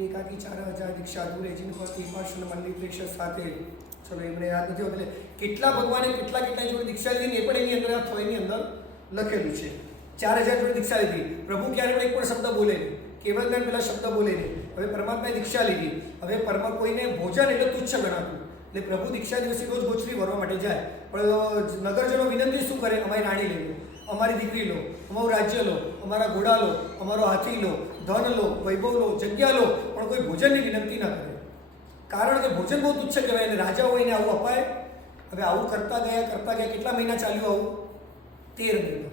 એકાકી 4000 દીક્ષા દૂરે જીનપતિ પાર્ષણ મલ્લી પ્રેક્ષક સાથે ચલો એમને યાદ નથી હોતું એટલે કેટલા ભગવાને કેટલા જોડે દીક્ષા લીધી એ પણ એની અંદર આ થોઈની અંદર લખેલું છે. 4000 જોડે દીક્ષા લીધી. પ્રભુ ક્યારે પણ એક પણ શબ્દ બોલે નહીં, કેવલ જ્ઞાન પેલા શબ્દ બોલે નહીં. હવે પરમાત્માએ દીક્ષા લીધી. હવે કોઈને ભોજન એટલે તુચ્છ ગણાતું એટલે પ્રભુ દીક્ષા દિવસે રોજ ગોચરી ભરવા માટે જાય, પણ નગરજનો વિનંતી શું કરે? અમારી રાણી લઈ લો, અમારી દીકરી લો, અમારું રાજ્ય લો, અમારા ઘોડા લો, અમારો હાથી લો, ધન લો, વૈભવ લો, જગ્યા લો, પણ કોઈ ભોજનની વિનંતી ના કરે. કારણ કે ભોજન બહુ તુચ્છ કહેવાય અને રાજા હોય એને આવું અપાય. હવે આવું કરતા ગયા કેટલા મહિના ચાલ્યું આવું? 13 મહિના.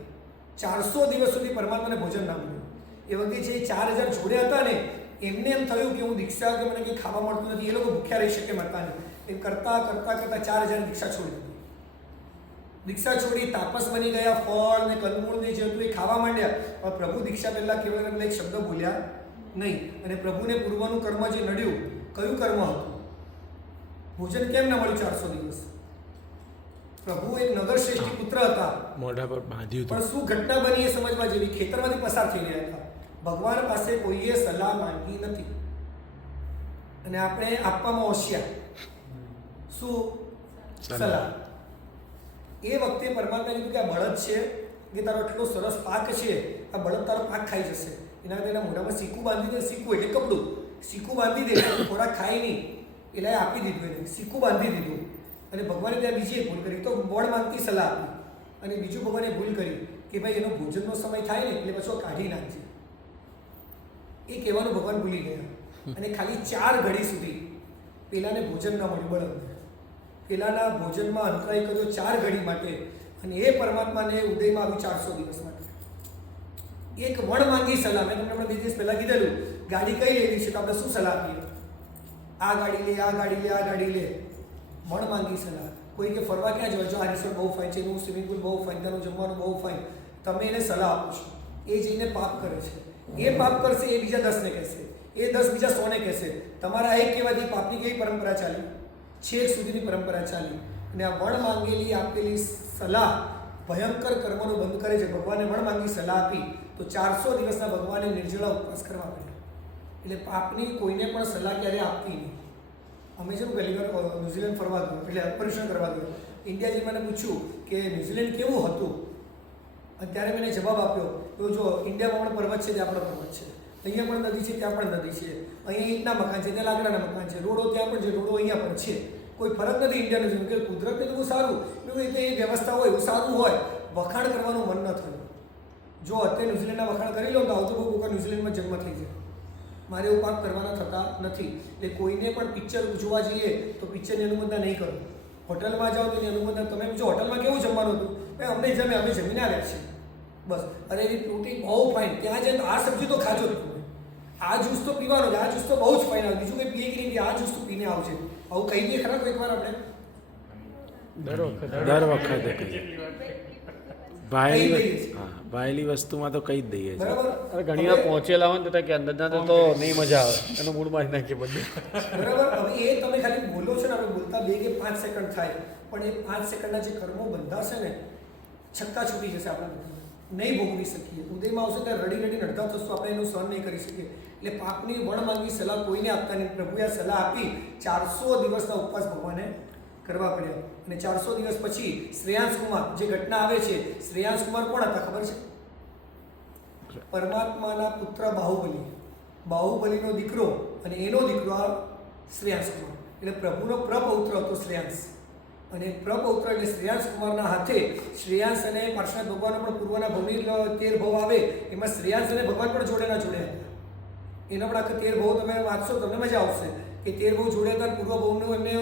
400 દિવસ સુધી પરમાત્માને ભોજન ના મળ્યું. એ વખતે જે 4000 જોડે હતા ને એમને એમ થયું કે હું દીક્ષા કે મને કંઈ ખાવા મળતું નથી, એ લોકો ભૂખ્યા રહી શકે મળતા નહીં. એમ કરતાં 4000 દીક્ષા છોડી દીધી. દીક્ષા છોડી તાપસ બની ગયા. ફળ ને કંદમૂળ ને જે હતું એ ખાવા માંડ્યા. પણ પ્રભુ દીક્ષા પહેલાં કેવળ એક શબ્દ બોલ્યા નહીં. અને પ્રભુને પૂર્વનું કર્મ જે નડ્યું, કયું કર્મ હતું? ભોજન કેમ ન મળ્યું 400 દિવસ? પ્રભુ એક નગર શ્રેષ્ઠી પુત્ર હતા, મોઢા પર બાંધ્યું હતું. પણ શું ઘટના બની એ સમજવા જેવી. ખેતરમાંથી પસાર થઈ રહ્યા હતા. ભગવાન પાસે કોઈએ સલાહ માંગી નથી અને આપણે આપવામાં હોશિયાર. શું સલાહ? એ વખતે પરમાત્માએ કીધું કે આ બળદ છે કે તારો એટલો સરસ પાક છે, આ બળદ તારો પાક ખાઈ જશે. એના મોઢામાં સીકું બાંધી દે. સીકું એટલે કપડું. સીકું બાંધી દે, ખોરાક ખાય નહીં એટલે આપી દીધું એને. સીકું બાંધી દીધું. અને ભગવાને ત્યાં બીજી એક ભૂલ કરી. તો બળ માંગતી સલાહ આપી. અને બીજું ભગવાને ભૂલ કરી કે ભાઈ એનો ભોજનનો સમય થાય ને એટલે પછી કાઢી નાખજે. એ કહેવાનું ભગવાન ભૂલી ગયા. અને ખાલી 4 ઘડી સુધી પેલાને ભોજન ન મળ્યું. બળદને પેલાના ભોજનમાં અંતરાય કર્યો 4 ઘડી માટે. અને એ પરમાત્માને ઉદયમાં આવ્યું 400 દિવસ માટે. એક વણ માંગી સલાહ. મેં તમને 2 દિવસ પહેલાં કીધેલું ગાડી કઈ લેવી છે તો આપણે શું સલાહ આપીએ? આ ગાડી લે, આ ગાડી લે, આ ગાડી લે. વણ માંગી સલાહ. કોઈ કે ફરવા ક્યાં જવા? જો આ રિસોર્ટ બહુ ફાઇન છે, એનું સ્વિમિંગ પુલ બહુ ફાઇન, તેનું જમવાનું બહુ ફાઇન. તમે એને સલાહ આપો છો, એ જઈને પાપ કરે છે. એ પાપ કરશે, એ બીજા 10ને કહેશે, એ 10 બીજા 100ને કહેશે. તમારા એક કહેવાથી પાપની કેવી પરંપરા ચાલી? છેક સુધીની પરંપરા ચાલી. અને આ વણ માંગેલી આપેલી સલાહ ભયંકર કર્મોનું બંધ કરે છે. ભગવાને વણ માંગી સલાહ આપી તો 400 દિવસના ભગવાને નિર્જળા ઉપવાસ કરવા પડ્યા. એટલે પાપની કોઈને પણ સલાહ ક્યારે આપવી નહીં. અમે છે પહેલી વાર ન્યૂઝીલેન્ડ ફરવા ગયો, એટલે પરીક્ષણ કરવા ગયો. ઇન્ડિયા જે મને પૂછ્યું કે ન્યૂઝીલેન્ડ કેવું હતું, અત્યારે મેં જવાબ આપ્યો તો જો ઇન્ડિયામાં પણ પર્વત છે, ત્યાં પણ પર્વત છે, અહીંયા પણ નદી છે, ત્યાં પણ નદી છે, અહીંયા ઈંટના મકાન છે, ત્યાં લાકડાના મકાન છે, રોડો ત્યાં પણ છે, રોડો અહીંયા પણ છે. કોઈ ફરક નથી ઇન્ડિયાનું જેવું કે કુદરતને તો બહુ સારું એવું એ વ્યવસ્થા હોય એવું સારું હોય. વખાણ કરવાનું મન ન થયું. જો અત્યારે ન્યૂઝીલેન્ડના વખાણ કરી લો તો આવતો બહુ કોઈક ન્યૂઝીલેન્ડમાં જન્મ થઈ જાય. મારે એવું પાપ કરવાના થતા નથી. એટલે કોઈને પણ પિક્ચર જોવા જઈએ તો પિક્ચરની અનુમોદના નહીં કરો. હોટલમાં જાઓ તો એની અનુમોદના. તમે જો હોટલમાં કેવું જમવાનું હતું? ભાઈ અમને જમે, અમે જમીને આવ્યા છીએ બસ. અરે એની પ્રોટીન બહુ ફાઇન, ત્યાં જઈને આ સબ્જી તો ખાજો જ તમે, આ જ્યુસ તો પીવાનો છે, આ જ્યુસ તો બહુ જ ફાઇન આવે, બીજું કંઈ પીએ કે નહીં, આ જ્યુસ તો પીને આવશે. આવું કહી દઈએ ખરા એકવાર આપણે? દર વખતે ભાયેલી વસ્તુમાં તો કહી જ દઈએ છીએ. બરાબર. ઘણી વાર પહોંચેલા હોય ને કે અંદરના તો નહીં મજા આવે, એનો મૂડ મારી નાખીએ બધું. બરાબર. હવે એ તમે ખાલી બોલો છો ને, આપણે બોલતા 2 કે 5 સેકન્ડ થાય, પણ એ 5 સેકન્ડના જે કર્મો બંધાશે ને છક્કા છૂટી જશે. આપણે નહીં ભોગવી શકીએ. ઉદયમાં આવશે ત્યારે રડી રડીને અડધા થશું, આપણે એનું સહન નહીં કરી શકીએ. એટલે પાપની વણ માંગી સલાહ કોઈને આપતા નહીં. પ્રભુએ આ સલાહ આપી. 400 દિવસના ઉપવાસ ભગવાને કરવા પડ્યા. અને 400 દિવસ પછી શ્રેયાંશ કુમાર જે ઘટના આવે છે, શ્રેયાંશ કુમાર કોણ હતા ખબર છે? પરમાત્માના પુત્ર બાહુબલી, બાહુબલીનો દીકરો અને એનો દીકરો આ શ્રેયાંશ કુમાર. એટલે પ્રભુનો પ્રપૌત્ર હતો શ્રેયાંશ. અને પ્રપૌત્ર એટલે શ્રેયાંશ કુમારના હાથે શ્રેયાંશ અને પાર્શ્વનાથ ભગવાનનો પણ પૂર્વના ભવની 13 ભવ આવે, એમાં શ્રેયાંશ અને ભગવાન પણ જોડેના જોડે હતા. એના પણ આખા 13 ભવ તમે વાંચશો તમને મજા આવશે કે 13 ભવ જોડે હતા. પૂર્વ ભવનું એમને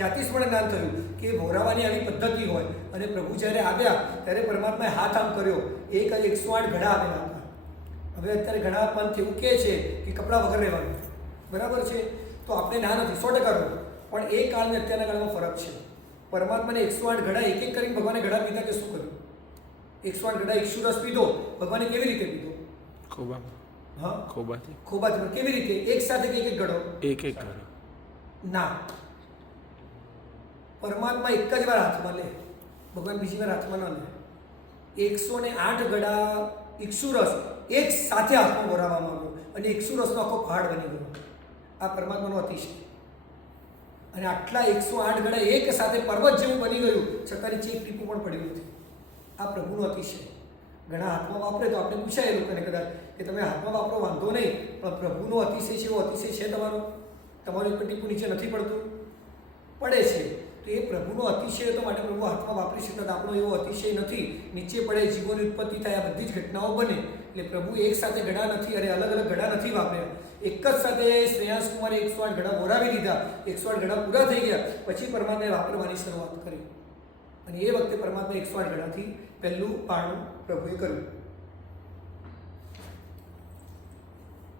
જાતિસ્મરણ જ્ઞાન થયું કે ભોરાવાની આવી પદ્ધતિ હોય. અને પ્રભુ જ્યારે આવ્યા ત્યારે પરમાત્માએ હાથ આમ કર્યો. 108 ઘડા આવેલા હતા. હવે અત્યારે ઘણા પંથ એવું કહે છે કે કપડાં વગર રહેવાનું, બરાબર છે? તો આપણે ના નથી 100% રહો, પણ એ કાળને અત્યારના કાળમાં ફરક છે. પરમાત્માને 108 ઘડા એક એક કરીને ભગવાને ઘડા પીધા કે શું કર્યું? 108 ઘડા ઇક્ષુ રસ પીધો ભગવાને કેવી રીતે પીધો? ખોબાથી. કેવી રીતે? એક સાથે એક ઘડો? એક ઘડો ના. પરમાત્મા એક જ વાર હાથમાં લે, ભગવાન બીજી વાર હાથમાં ન લે. 108 ઘડા ઇક્ષુ રસ એક સાથે હાથમાં ભરાવવામાં આવ્યો. અને 100 રસનો આખો પહાડ બની ગયો. આ પરમાત્માનો અતિશય. અને આટલા 108 ગણા એક સાથે પર્વત જેવું બની ગયું, છતાં નીચે એક ટીપું પણ પડ્યું નથી. આ પ્રભુનો અતિશય. ઘણા હાથમાં વાપરે તો આપણે પૂછાય એ લોકોને કદાચ કે તમે હાથમાં વાપરો વાંધો નહીં, પણ પ્રભુનો અતિશય છે એવો અતિશય છે તમારો? તમારું એક ટીપું નીચે નથી પડતું? પડે છે. તો એ પ્રભુનો અતિશય તો માટે પ્રભુ હાથમાં વાપરી શકતા. આપણો એવો અતિશય નથી. નીચે પડે, જીવોની ઉત્પત્તિ થાય, આ બધી જ ઘટનાઓ બને. એટલે પ્રભુ એક સાથે ઘડા નથી, અરે અલગ અલગ ઘડા નથી વાપર્યા. એક જ સાથે શ્રેયાંશ કુમારે 108 ઘડા બોરાવી દીધા. 108 ઘડા પૂરા થઈ ગયા પછી પરમાત્માએ વાપરવાની શરૂઆત કરી. અને એ વખતે પરમાત્મા 108 ઘડાથી પહેલું પારણું પ્રભુએ કર્યું.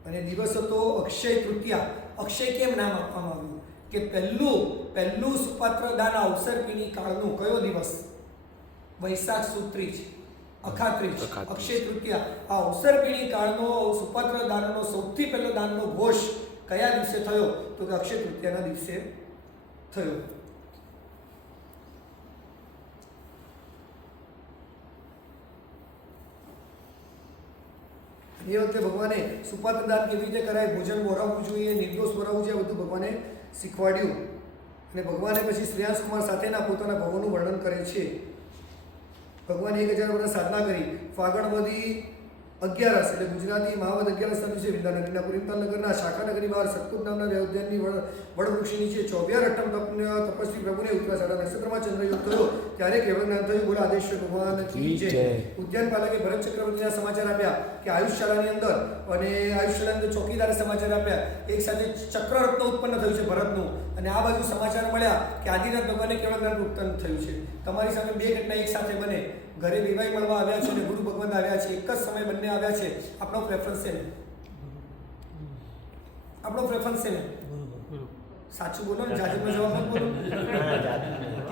અને દિવસ હતો અક્ષય તૃતીયા. અક્ષય કેમ નામ આપવામાં આવ્યું? કે પહેલું સુપાત્ર દાન અવસરપીણી કાળનું કયો દિવસ? વૈશાખ સુદ ત્રીજ, અખાત્રીજ, અક્ષય તૃતીયા. આ અવસરપીણી કાળનો સુપાત્ર દાનનો સૌથી પહેલો દાનનો ઘોષ કયા દિવસે થયો? તો કે અક્ષય તૃતીયાના દિવસે થયો. એ વખતે ભગવાને સુપાત્ર દાન કેવી રીતે કરાય, ભોજન વરાવવું જોઈએ, નિર્દોષ વરાવવું જોઈએ, બધું ભગવાને શીખવાડ્યું. અને ભગવાને પછી શ્રેયાંશ કુમાર સાથેના પોતાના ભવોનું વર્ણન કરે છે. ભગવાને 1000 વર્ષ સાધના કરી. ફાગણવદી 11 એટલે ગુજરાતી મહાવદ 11 દિવસે વિદ્યાનગરના પુરીમતાલ નગરના શાખાનગરી બહાર સતકુટ નામના વ્યોદ્યાનની વડવૃક્ષ નીચે 24 તપસ્વી પ્રભુને ઉત્તરાષાઢા નક્ષત્રમાં ચંદ્રયુગ થયો ત્યારે કેવળ જ્ઞાન થયું. બોલો આદેશ્વર ભગવાન કી જય. ઉદ્યાન પાલકે ભરત ચક્રવર્તીના સમાચાર આપ્યા કે આયુષ્યશાળાની અંદર, અને આયુષ્યશાળાની અંદર ચોકીદારે સમાચાર આપ્યા એક સાથે ચક્રરત્ન ઉત્પન્ન થયું છે ભરતનું. અને આ બાજુ સમાચાર મળ્યા કે આદિનાથ ભગવાનને કેવળ જ્ઞાન ઉત્પન્ન થયું છે. તમારી સામે બે ઘટના એક સાથે બને. ઘરે વિવાહ મળવા આવ્યા છે અને ગુરુ ભગવાન આવ્યા છે. એક જ સમય બંને આવ્યા છે. આપણો પ્રેફરન્સ છે ને? આપણો પ્રેફરન્સ છે ને? સાચું બોલો ને, જાજુનો જવાબ મત બોલો.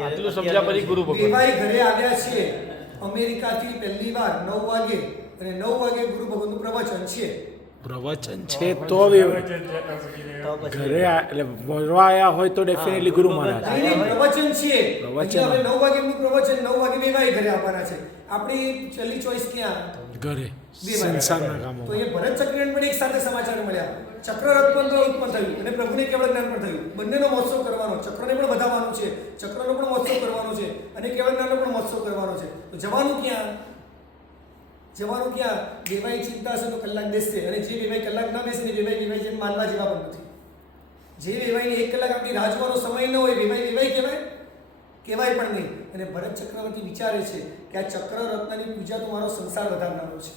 આટલું સમજ્યા પછી ગુરુ ભગવાન વિવાહ ઘરે આવ્યા છે અમેરિકાથી પહેલી વાર 9 વાગે, અને 9 વાગે ગુરુ ભગવાનનું પ્રવચન છે. પ્રવચન છે તો ઘરે એટલે મળવા આવ્યા હોય તો ડેફિનેટલી ગુરુ મહારાજ. પ્રવચન છે. પ્રવચન. હવે 9 વાગે એમનું પ્રવચન, 9 વાગે વિવાહ ઘરે આવવાના છે. આપણી છેલ્લી ચોઈસ ક્યાં? ઘરે સંસારના કામો. તો એ ભરત ચક્રને પણ એક સાથે સમાચાર મળ્યા. ચક્રરથ પણ ઉત્પન્ન થયું અને પ્રભુને કેવળ જ્ઞાન પણ થયું. બંનેનો મહોત્સવ કરવાનો, ચક્રને પણ વધાવવાનું છે, ચક્રનો પણ મહોત્સવ કરવાનો છે, અને કેવળ જ્ઞાનનો પણ મહોત્સવ કરવાનો છે. તો જવાનું ક્યાં? જવાનું ક્યાં? વેવાઈ ચિંતા હશે તો કલાક બેસશે, અને જે વેવાઈ કલાક ના બેસે ને વેવાઈ જેમ માનવા જેવા પણ નથી. જે વેવાઈને 1 કલાક આપણી રાહ જોવાનો સમય ન હોય, વેવાઈ કહેવાય? કહેવાય પણ નહીં. અને ભરત ચક્રવર્તી વિચારે છે કે આ ચક્ર રત્નની પૂજા તો મારો સંસાર વધારનારો છે,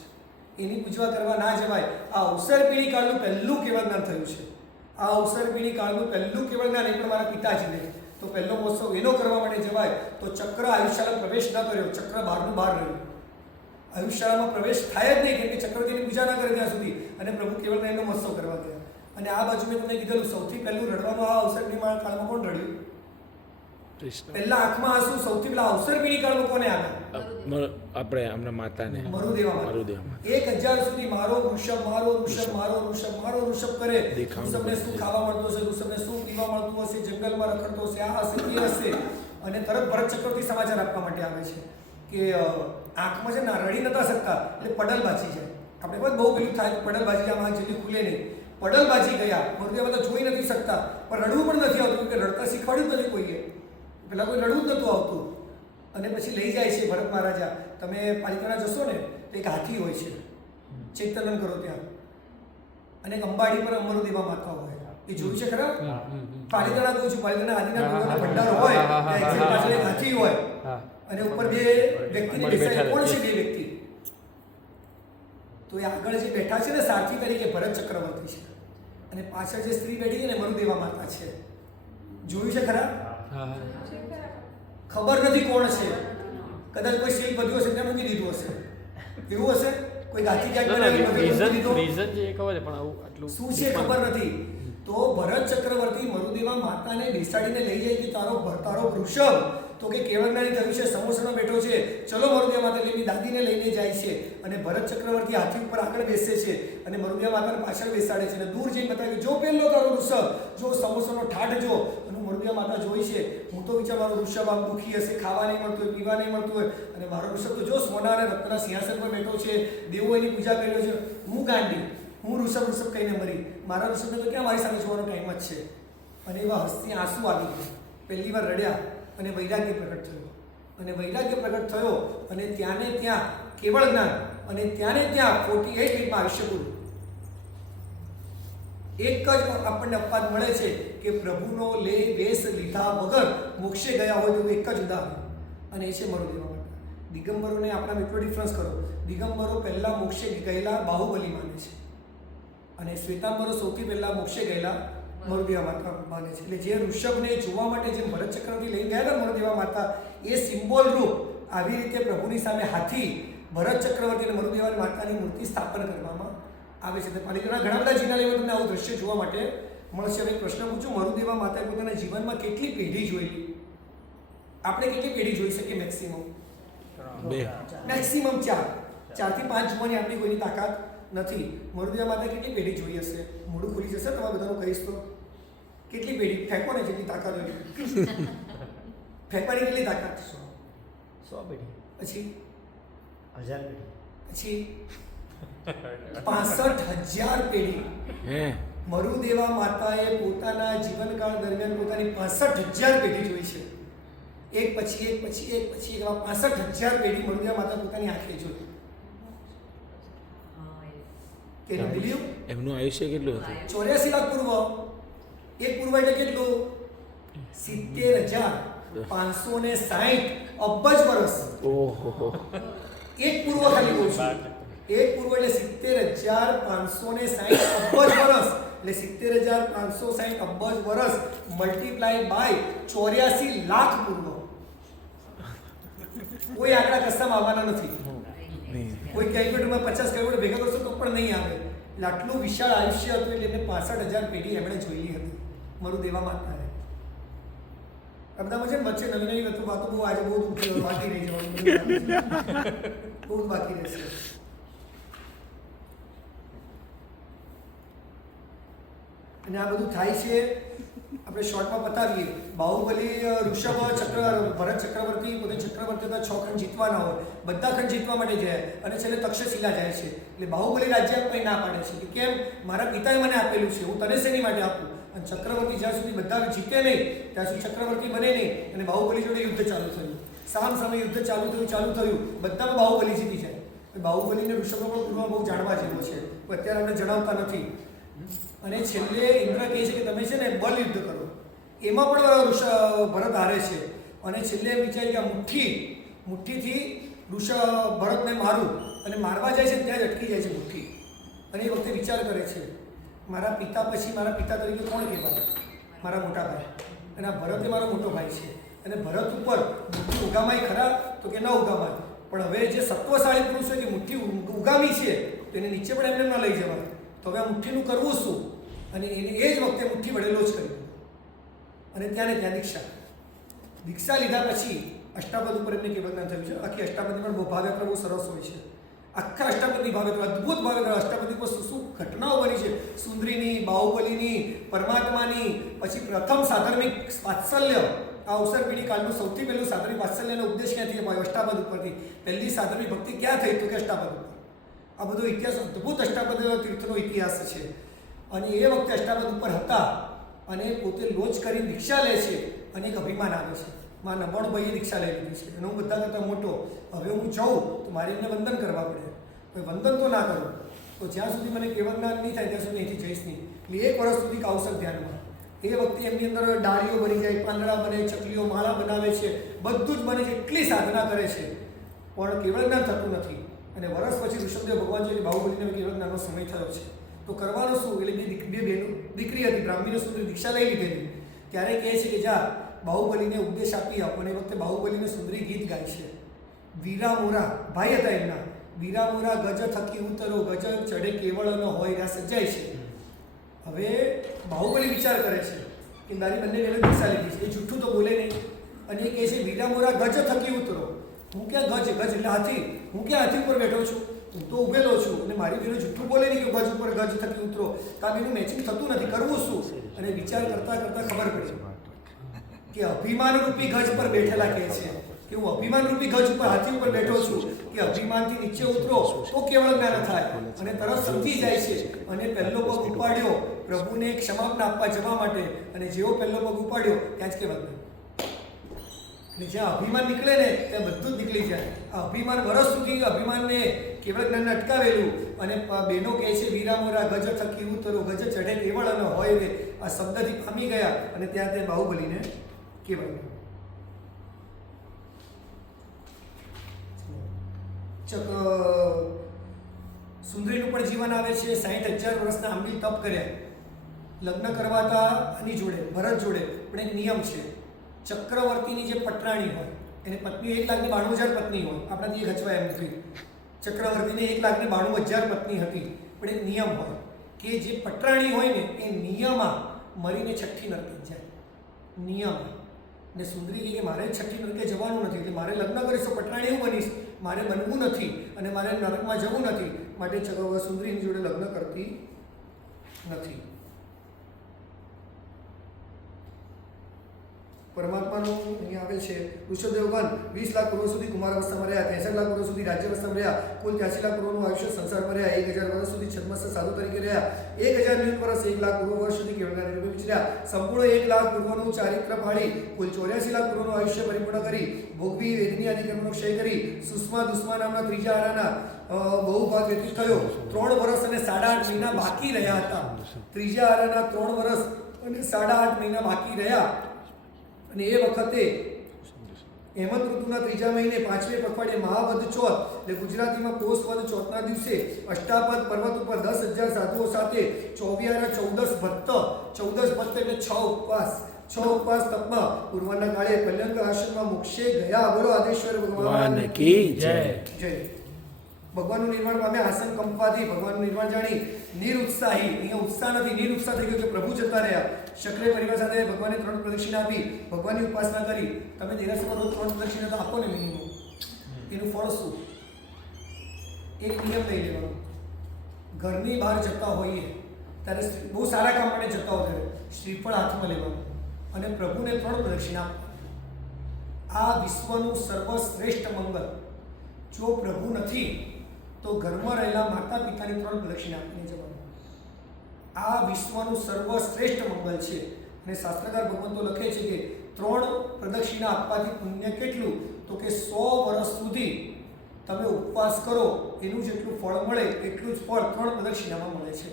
એની પૂજા કરવા ના જવાય. આ અવસરપીણી કાળનું પહેલું કેવળ જ્ઞાન થયું છે. આ અવસરપીણી કાળનું પહેલું કેવળ જ્ઞાન એ પણ મારા પિતાજીને. તો પહેલો મહોત્સવ એનો કરવા માટે જવાય તો ચક્ર આયુષ્યશાળા પ્રવેશ ન કર્યો, ચક્ર બહારનું બહાર રહ્યું. આયુષ્યશાળામાં પ્રવેશ થાય જ નહીં, કેમ કે ચક્રવર્તીની પૂજા ન કરે ત્યાં સુધી. અને પ્રભુ કેવળ જ્ઞાનનો મહોત્સવ કરવા ગયા. અને આ બાજુ મેં તમને કીધેલું સૌથી પહેલું રડવાનું આ અવસરપીણી કાળમાં કોણ રડ્યું? પહેલા આંખમાં આંસુ સૌથી પહેલા અવસરપીણી કાળમાં કોને આવ્યા? આપણે હમણાં માતાને મરુદેવા. 1000 સુધી મારો ઋષભ, મારો ઋષભ, મારો ઋષભ, મારો ઋષભ કરે. ઋષભને શું ખાવા મળતું હશે, ઋષભને શું પીવા મળતું હશે, જંગલમાં રખડતો હશે, આ હશે, એ હશે. અને તરત ભરત ચક્રવર્તી સમાચાર આપવા માટે આવે છે કે આંખમાં છે ને રડી નતા શકતા એટલે પડલ બાજી જાય. આપણે બહુ પેલું થાય પડલ બાજી જાય, આંખ જલ્દી ખુલે નહીં. પડલ બાજી ગયા. મરુદેવા તો જોઈ નથી શકતા, પણ રડવું પણ નથી આવતું કે રડતા શીખવાડ્યું જ નથી કોઈએ. પેલા કોઈ રડવું જ નહોતું આવતું. અને પછી લઈ જાય છે ભરત મહારાજા. તમે પાલિતાણા જશો ને તો એક હાથી હોય છે, ચેતનન કરો ત્યાં, અને એક અંબાડી પર મરુદેવા માતા હોય. એ જોયું છે ખરા? પાલિતાણા કહું છું, પાલિતાણા આદિના ભંડાર હોય, પાછળ એક હાથી હોય, અને ઉપર બે વ્યક્તિને બેસાડે. કોણ છે બે વ્યક્તિ? તો એ આગળ જે બેઠા છે ને સારથી તરીકે ભરત ચક્રવર્તી છે, અને પાછળ જે સ્ત્રી બેઠી છે ને મરુદેવા માતા છે. જોયું છે ખરા? ખબર નથી કોણ છે. કદાચ કોઈ શિલ્પ બધું હશે ત્યાં મૂકી દીધું હશે, એવું હશે. કોઈ ગાંધી ક્યાંક રીઝન જે ખબર છે પણ આવું આટલું શું છે ખબર નથી. તો ભરત ચક્રવર્તી મરુદેવા માતાને બેસાડીને લઈ જાય કે તારો વૃષભ તો કે કેવળ જ્ઞાની થયું છે, સમોસણો બેઠો છે, ચલો મરુદેવા માતા એની દાદીને લઈને જાય છે. અને ભરત ચક્રવર્તી હાથી ઉપર આગળ બેસે છે અને મરુદેવા માતાને પાછળ બેસાડે છે. અને દૂર જઈને બતાવે જો પહેલો તારો વૃષભ, જો સમોસાનો ઠાઠ જો. અને મરુદેવા માતા જોઈ છે. હું તો વિચાર મારો વૃષભ આમ દુઃખી હશે, ખાવા નહીં મળતું હોય, પીવા નહીં મળતું હોય, અને મારો વૃષભ તો જો સોના અને રત્નના સિંહાસન પર બેઠો છે, દેવો એની પૂજા કર્યો છે. હું ગાંડી, હું ઋષભ કહીને મરી, મારા ઋષભને તો ક્યાં મારી સામે જોવાનો ટાઈમ જ છે. અને એવા હસતી આંસુ આવી ગયા. પહેલી વાર રડ્યા અને વૈરાગ્ય પ્રગટ થયો. અને વૈરાગ્ય પ્રગટ થયો અને ત્યાં ને ત્યાં કેવળ જ્ઞાન, અને ત્યાં ને ત્યાં 48 મિનિટમાં આયુષ્ય પૂરું. એક જ આપણને અપવાદ મળે છે કે પ્રભુનો વેશ લીધા વગર મોક્ષે ગયા હોય તો એક જ ઉદાહરણ, અને એ છે મરુદેવા માટે. દિગંબરોને આપણા એટલો ડિફરન્સ કરો. દિગંબરો પહેલા મોક્ષે ગયેલા બાહુબલી માને છે, અને શ્વેતાંબરો સૌથી પહેલા મોક્ષે ગયેલા મરુદેવા માતા માને છે. એટલે જે ઋષભને જોવા માટે જે ભરત ચક્રવર્તી લઈને ગયા હતા મરુદેવા માતા, એ સિમ્બોલ રૂપ આવી રીતે પ્રભુની સામે હાથી, ભરત ચક્રવર્તી અને મરુદેવા માતાની મૂર્તિ સ્થાપન કરવામાં આવે છે. પાલિકાના ઘણા બધા જિલ્લામાં તમને આવું દ્રશ્ય જોવા માટે મળશે. હવે એક પ્રશ્ન પૂછું, મરુદેવા માતાએ પોતાના જીવનમાં કેટલી પેઢી જોઈ? આપણે કેટલી પેઢી જોઈ શકીએ? મેક્સિમમ 4 થી 5 જોવાની આપણી કોઈની તાકાત નથી. મરુદેવા માતાએ કેટલી પેઢી જોઈ હશે? મોઢું ખુલી જશે તમારે બધાનું કહીશ તો. કેટલી પેઢી? ફેંકો ને જેટલી તાકાત હોય. ફેંકવાની કેટલી તાકાત? 100 પેઢી, પછી 1000 પેઢી, પછી 65,000 પેઢી. મરુદેવા માતાએ પોતાના જીવનકાળ દરમિયાન પોતાની 65,000 પેઢી જોઈ છે. એક પછી એક પછી એક પછી એક 65,000 પેઢી મરુદેવા માતા પોતાની આંખે જોઈ. Can you believe? એમનું આયુષ્ય કેટલું હતું? 84 લાખ પૂર્વ. એક પૂર્વ એટલે કેટલું? 70,560 અબજ વર્ષ. ઓહો. એક પૂર્વ ખાલી કહું છું. એક પૂર્વ એટલે 70,560 અબજ વર્ષ. એટલે 70,560 અબજ વર્ષ મલ્ટીપ્લાય બાય 84 લાખ પૂર્વ. કોઈ આંકડા કશામાં આવવાના નથી. કોઈ કેલ્ક્યુલેટરમાં 50 કેલ્ક્યુલેટર ભેગા કરશો તો પણ નહીં આવે. એટલે આટલું વિશાળ આયુષ્ય હતું, એટલે એમને 65,000 પેઢી એમણે જોયેલી હતી મરુદેવા માતાએ. આ બધા છે વચ્ચે નવી નવી વાતો બહુ આજે બહુ બાકી રહી જવાનું, બહુ બાકી રહેશે. અને આ બધું થાય છે, આપણે શોર્ટમાં બતાવીએ. બાહુબલી ઋષભ ભરત ચક્રવર્તી પોતે ચક્રવર્તી હતા, 6 ખંડ જીતવાના હોય, બધા ખંડ જીતવા માટે જાય અને છેલ્લે તક્ષશિલા જાય છે. એટલે બાહુબલી રાજ્ય કંઈ ના પાડે છે કે કેમ, મારા પિતાએ મને આપેલું છે, હું તને શેની માટે આપું? અને ચક્રવર્તી જ્યાં સુધી બધા જીતે નહીં ત્યાં સુધી ચક્રવર્તી બને નહીં. અને બાહુબલી જોડે યુદ્ધ ચાલુ થયું, સામ સામે યુદ્ધ ચાલુ થયું, બધામાં બાહુબલી જીતી જાય. બાહુબલીને ઋષભનો પણ પૂર્વ બહુ જાણવા જેવો છે, અત્યારે અમને જણાવતા નથી. અને છેલ્લે ઇન્દ્ર કહે છે કે તમે છે ને બલ યુદ્ધ કરો, એમાં પણ ભરત હારે છે. અને છેલ્લે એમ વિચારે કે આ મુઠ્ઠીથી ભરતને મારું, અને મારવા જાય છે ત્યાં જ અટકી જાય છે મુઠ્ઠી. અને એ વખતે વિચાર કરે છે, મારા પિતા પછી મારા પિતા તરીકે કોણ કહેવાય? મારા મોટા ભાઈ. અને આ ભરત એ મારો મોટો ભાઈ છે. અને ભરત ઉપર મુઠ્ઠી ઉગામાય ખરા તો કે ન ઉગામાય, પણ હવે જે સત્વશાળી પુરુષ હોય કે મુઠ્ઠી ઉગામી છે તો એને નીચે પણ એમને ન લઈ જવાય. તો હવે આ મુઠ્ઠીનું કરવું શું? અને એને એ જ વખતે મુઠ્ઠી વડેલો જ કરી. અને ત્યાં ને ત્યાં દીક્ષા લીધા પછી અષ્ટાપદ ઉપર એમને કેવળ જ્ઞાન થયું છે. આખી અષ્ટાપદી પણ ભાવ્યાત્રા બહુ સરસ હોય છે. આખા અષ્ટાપદી ભાવ્યાત્રા, અદ્ભુત ભાવ્યાત્રા. અષ્ટાપદી પર શું ઘટનાઓ બની છે, સુંદરીની, બાહુબલીની, પરમાત્માની. પછી પ્રથમ સાધર્મિક વાત્સલ્ય, આ અવસર પીઢી કાળનું સૌથી પહેલું સાધર્મિક વાત્સલ્યનો ઉપદેશ ક્યાંથી અપાયો? અષ્ટાપદ ઉપરથી. પહેલી સાધર્મિક ભક્તિ ક્યાં થઈ? તો કે અષ્ટાપદ ઉપર. આ બધો ઇતિહાસ, અદ્ભુત અષ્ટાપદ તીર્થનો ઇતિહાસ છે. અને એ વખતે અષ્ટાપદ ઉપર હતા અને પોતે લોચ કરી દીક્ષા લે છે. અને એક અભિમાન આવે છે, મારા નબાણું ભાઈએ દીક્ષા લઈ લીધી છે અને હું બધા કરતાં મોટો, હવે હું જાઉં તો મારે એમને વંદન કરવા પડે. વંદન તો ના કરું તો જ્યાં સુધી મને કેવળ જ્ઞાન નહીં થાય ત્યાં સુધી અહીંથી જઈશ નહીં. એટલે 1 વર્ષ સુધી કાઉસક ધ્યાનમાં. એ વખતે એમની અંદર ડાળીઓ બની જાય, પાંદડા બને, ચકલીઓ માળા બનાવે છે, બધું જ બને છે, એટલી સાધના કરે છે, પણ કેવળ જ્ઞાન થતું નથી. અને વર્ષ પછી ઋષભદેવ ભગવાન છે કે બાહુબલીને કેવળ જ્ઞાનનો સમય થયો છે, તો કરવાનું શું? એટલે બે દીકરી હતી, બ્રાહ્મણીને સુંદરી દીક્ષા લઈ લીધેલી. ત્યારે કહે છે કે જા બાહુબલીને ઉપદેશ આપી આપો. અને એ વખતે બાહુબલીને સુંદરી ગીત ગાય છે. વીરા મોરા ભાઈ હતા એમના. વીરા મોરા ગજ થકી ઉતરો, ગજ ચડે કેવળ ન હોય ત્યાં સજાય છે. હવે બાહુબલી વિચાર કરે છે કે મારી બંને બહેનો દીક્ષા લીધી છે, એ જૂઠું તો બોલે નહીં. અને એ કહે છે વીરા મોરા ગજ થકી ઉતરો. હું ક્યાં ગજ એટલે હાથી, હું ક્યાં હાથી ઉપર બેઠો છું? હું તો ઉભેલો છું. અને મારી બેનો જૂઠું બોલે નહીં કે ગજ ઉપર ગજ થકી ઉતરો. કાં બેનું મેચિંગ થતું નથી, કરવું શું? અને વિચાર કરતાં ખબર પડી કે અભિમાન રૂપી ગજ પર બેઠેલા કહે છે કે હું અભિમાન રૂપી ગજ ઉપર હાથી ઉપર બેઠો છું, કે અભિમાનથી નીચે ઉતરો તો કેવળ જ્ઞાન થાય અને તરત સમજી જાય છે અને પહેલો પગ ઉપાડ્યો પ્રભુને ક્ષમાપના આપવા જવા માટે અને જેવો પહેલો પગ ઉપાડ્યો ત્યાં જ કેવળ જ્ઞાન. એટલે જ્યાં અભિમાન નીકળે ને ત્યાં બધું જ નીકળી જાય. આ અભિમાન વર્ષ સુધી અભિમાનને કેવળ જ્ઞાનને અટકાવેલું અને બહેનો કહે છે વીરા મોરા ગજ થકી ઉતરો ગજ ચઢે કેવળ અને હોય રે આ શબ્દથી પામી ગયા અને ત્યાં તે બાહુબલીને કેવળ સુંદરીનું પણ જીવન આવે છે. 60,000 વર્ષના આંબી તપ કર્યા, લગ્ન કરવા હતા આની જોડે ભરત જોડે, પણ એક નિયમ છે ચક્રવર્તીની જે પટરાણી હોય એની પત્ની 1,92,000 પત્ની હોય, આપણાથી એ ગચવાય એમ નથી. ચક્રવર્તીને 1,92,000 પત્ની હતી, પણ એક નિયમ હોય કે જે પટરાણી હોય ને એ નિયમમાં મરીને છઠ્ઠી નરકે જાય. નિયમ ને સુંદરી કે મારે છઠ્ઠી નરકે જવાનું નથી, એટલે મારે લગ્ન કરીશ તો પટરાણી એવું બનીશ, મારે બનવું નથી અને મારે નરકમાં જવું નથી, માટે સુંદરીની જોડે લગ્ન કરતી નથી. પરમાત્માનું અહીં આવે છે ઋષભદેવ ગણ 20 લાખ પૂર્વ સુધી કુમાર અવસ્થામાં રહ્યા, 63 લાખ પૂર્વ સુધી રાજ્ય અવસ્થામાં રહ્યા, કુલ 83 લાખ પૂર્વનું આયુષ્ય સંસારમાં રહ્યા, 1,000 વર્ષ સુધી છદ્મસ્થ સાધુ તરીકે રહ્યા, 1,000 વર્ષ 1 લાખ પૂર્વ વર્ષ સુધી કેવળના નિર્ભય વિચર્યા, સંપૂર્ણ 1 લાખ પૂર્વનું ચારિત્ર પાડી કુલ 84 લાખ પૂર્વનું આયુષ્ય પરિપૂર્ણ કરી, ભોગવી વેદની અધિકર્મનો ક્ષય કરી, સુષ્મા દુષ્મા નામના ત્રીજા આરાના બહુ ભાગ વ્યતીત થયો. 3 વર્ષ અને 8.5 મહિના બાકી રહ્યા હતા. ત્રીજા આરાના 3 વર્ષ અને 8.5 મહિના બાકી રહ્યા અને એ વખતે હેમંત ઋતુના ત્રીજા મહિને 5મે પખવાડિયે મહાવદ ચોથ એટલે ગુજરાતીમાં પોષ વદ ચોથના દિવસે અષ્ટાપદ પર્વત ઉપર 10,000 સાધુઓ સાથે 14 ભક્ત એટલે 6 ઉપવાસ તપમાં પૂર્વના કાળે પલ્યંક આશ્રમમાં મોક્ષે ગયા. બોલો આદેશ્વર ભગવાન કી જય. જય. ભગવાનનું નિર્માણ પામે આસન કંપવાથી ભગવાનનું નિર્માણ જાણી નિરુત્સાહી, અહીંયા ઉત્સાહ નથી, નિરુત્સાહ થઈ ગયો કે પ્રભુ જતા રહ્યા. શકરે પરિવાર સાથે ભગવાનને 3 પ્રદક્ષિણા આપી, ભગવાનની ઉપાસના કરી. તમે દેરાસરમાં રોજ 3 પ્રદક્ષિણા તો આપો ને મિનિમમ, એનું ફળ શું? એક નિયમ લઈ લેવાનો, ઘરની બહાર જતા હોઈએ ત્યારે બહુ સારા કામ માટે જતા હોય ત્યારે શ્રીફળ હાથમાં લેવાનું અને પ્રભુને 3 પ્રદક્ષિણા આપવાની. આ વિશ્વનું સર્વશ્રેષ્ઠ મંગલ. જો પ્રભુ નથી તો ઘરમાં રહેલા માતા પિતાની 3 પ્રદક્ષિણા આપીને જવાનું. આ વિશ્વનું સર્વશ્રેષ્ઠ મંગલ છે અને શાસ્ત્રકાર ભગવંતો લખે છે કે 3 પ્રદક્ષિણા આપવાથી પુણ્ય કેટલું, તો કે 100 વર્ષ સુધી તમે ઉપવાસ કરો એનું જેટલું ફળ મળે એટલું જ ફળ 3 પ્રદક્ષિણામાં મળે છે.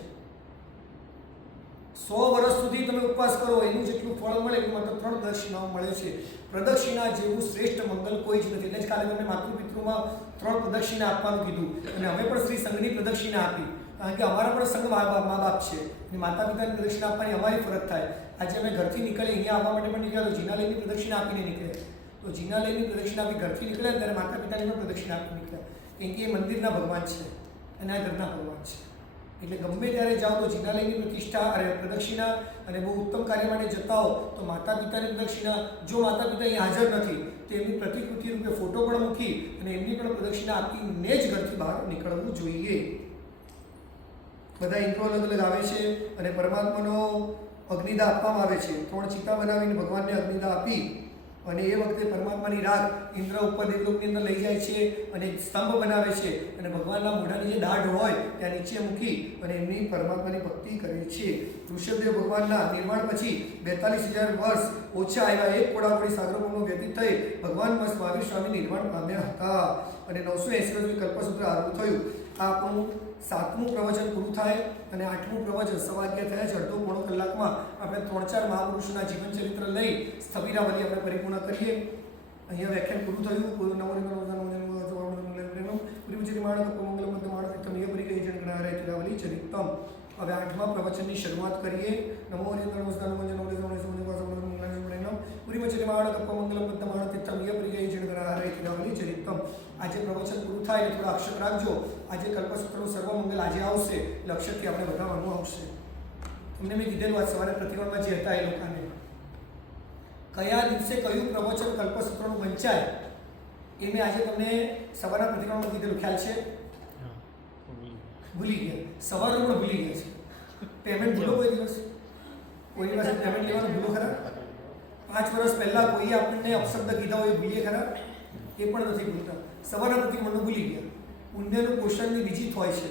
100 વર્ષ સુધી તમે ઉપવાસ કરો એનું જેટલું ફળ મળે એટલું માત્ર 3 પ્રદક્ષિણાઓ મળે છે. પ્રદક્ષિણા જેવું શ્રેષ્ઠ મંગલ કોઈ જ નથી. એટલે જ કાલે તમને માતૃપિતૃમાં 3 પ્રદક્ષિણા આપવાનું કીધું અને અમે પણ શ્રી સંઘની પ્રદક્ષિણા આપી, કારણ કે અમારા પણ સંઘ મા બાપ છે અને માતા પિતાની પ્રદક્ષિણા આપવાની અમારી ફરજ થાય. આજે અમે ઘરથી નીકળીએ અહીંયા આવવા માટે પણ નીકળ્યા તો જીનાલયની પ્રદક્ષિણા આપીને નીકળ્યા, તો જીનાલયની પ્રદક્ષિણા આપી ઘરથી નીકળ્યા ત્યારે માતા પિતાની પણ પ્રદક્ષિણા આપી નીકળ્યા, કેમ કે એ મંદિરના ભગવાન છે અને આ ઘરના ભગવાન છે. એટલે ગમે ત્યારે જાઓ તો જીનાલયની પ્રતિષ્ઠા પ્રદક્ષિણા અને બહુ ઉત્તમ કાર્ય માટે જતા હો તો માતા પિતાની પ્રદક્ષિણા, જો માતા પિતા અહીં હાજર નથી તો એમની પ્રતિકૃતિ રૂપે ફોટો પણ મૂકી અને એમની પણ પ્રદક્ષિણા આપીને જ ઘરથી બહાર નીકળવું જોઈએ. બધા ઇન્દ્રો અલગ અલગ આવે છે અને પરમાત્માનો અગ્નિદા આપવામાં આવે છે. 3 ચિતા બનાવીને ભગવાનને અગ્નિદા આપી અને એ વખતે પરમાત્માની રાગ ઇન્દ્ર ઉપર દેવલોકની અંદર લઈ જાય છે અને સ્તંભ બનાવે છે અને ભગવાનના મોઢાની જે દાઢ હોય ત્યાં નીચે મૂકી અને એમની પરમાત્માની ભક્તિ કરે છે. ઋષભદેવ ભગવાનના નિર્માણ પછી 42,000 વર્ષ ઓછા આવ્યા, 1 કોડાકોડી સાગરોનો વ્યતીત થઈ ભગવાન મહાવીર સ્વામી નિર્માણ પામ્યા હતા અને 980 વર્ષથી કલ્પસૂત્ર આરંભ થયું. આ આપણું 7મું પ્રવચન પૂરું થાય અને 8મું પ્રવચન સવાગ્યા થયા છે. અડધો પોણો કલાકમાં આપણે 3-4 મહાપુરુષોના જીવન ચરિત્ર લઈ સ્થવિરાવલી આપણે પરિપૂર્ણ કરીએ. અહીંયા વ્યાખ્યાન પૂરું થયું. ચરિતમ. હવે 8મા પ્રવચનની શરૂઆત કરીએ. નમો ચરિતમ. આજે પ્રવચન પૂરું થાય એટલે થોડા અક્ષર રાખજો. આજે કલ્પસૂત્રનું સર્વમંગલ આજે આવશે એટલે અક્ષરથી આપણે વધારવાનું આવશે. તમને મેં કીધેલું આજ સવારે પ્રતિક્રમણમાં જે હતા એ લોકોને કયા દિવસે કયું પ્રવચન કલ્પસૂત્રનું વંચાય એ મેં આજે તમને સવારના પ્રતિક્રમણમાં કીધેલું. ખ્યાલ છે? ભૂલી ગયા. સવારનું પણ ભૂલી ગયા છે. પેમેન્ટ ભૂલો કોઈ દિવસ? કોઈની પાસે પેમેન્ટ લેવાનું ભૂલો ખરા? 5 વર્ષ પહેલાં કોઈએ આપણને અપશબ્દ કીધા હોય ભૂલીએ ખરા? એ પણ નથી ભૂલતા. સવારના પ્રતિક્રમણનું ભૂલી ગયા. પુણ્યનું પોષણની બીજી હોય છે.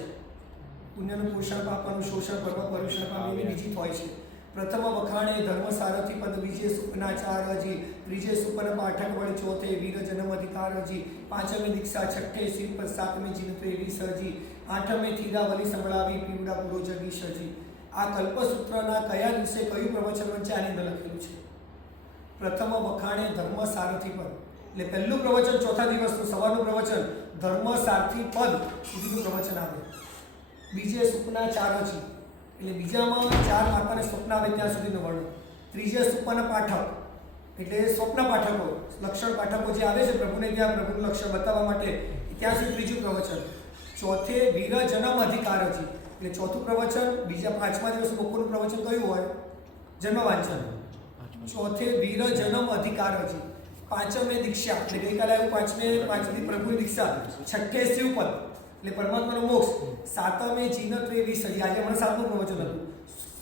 પુણ્યનું પોષણ પાપનું શોષણ પર્યુષણ પામવાની બીજી હોય છે. પ્રથમ વખાણે ધર્મ સારથી પદ, બીજે સુપનાચારજી, ત્રીજે સુપન પાઠક વળી, ચોથે વીર જન્મ અધિકારજી, પાંચમે દીક્ષા, છઠ્ઠે શ્રીપદ, સાતમે જીનત્રે વિસરજી, આઠમે થીરાવલી સંભળાવી, પીવડા પૂરો જગીશજી. આ કલ્પસૂત્રના કયા દિવસે કયું પ્રવચન વચ્ચે આની અંદર લખેલું છે? પ્રથમ વખાણે ધર્મ સારથી પદ, એટલે પહેલું પ્રવચન ચોથા દિવસનું સવારનું પ્રવચન ધર્મ સારથી પદ સુધીનું પ્રવચન આવે. બીજે સુપનાચારજી, એટલે બીજામાં 4 માતાને સ્વપ્ન આવે ત્યાં સુધીનું વર્ણન. ત્રીજે સુપન પાઠક, એટલે સ્વપ્ન પાઠકો, લક્ષણ પાઠકો જે આવે છે પ્રભુને ત્યાં પ્રભુનું લક્ષણ બતાવવા માટે, ત્યાં સુધી ત્રીજું પ્રવચન. ચોથે વીર જન્મ અધિકારજી, એટલે ચોથું પ્રવચન. બીજા 5મા દિવસે બપોરનું પ્રવચન કયું હોય? જન્મ વાંચન. ચોથે વીર જન્મ અધિકારજી. પાંચમે દીક્ષા, એટલે ગઈકાલે આવ્યું પાંચમી પ્રભુની દીક્ષા. છઠ્ઠે શિવપદ, એટલે પરમાત્માનો મોક્ષ. સાતમે જીનત્રે વિસર્જી, આજે મને 7મું પ્રવચન હતું.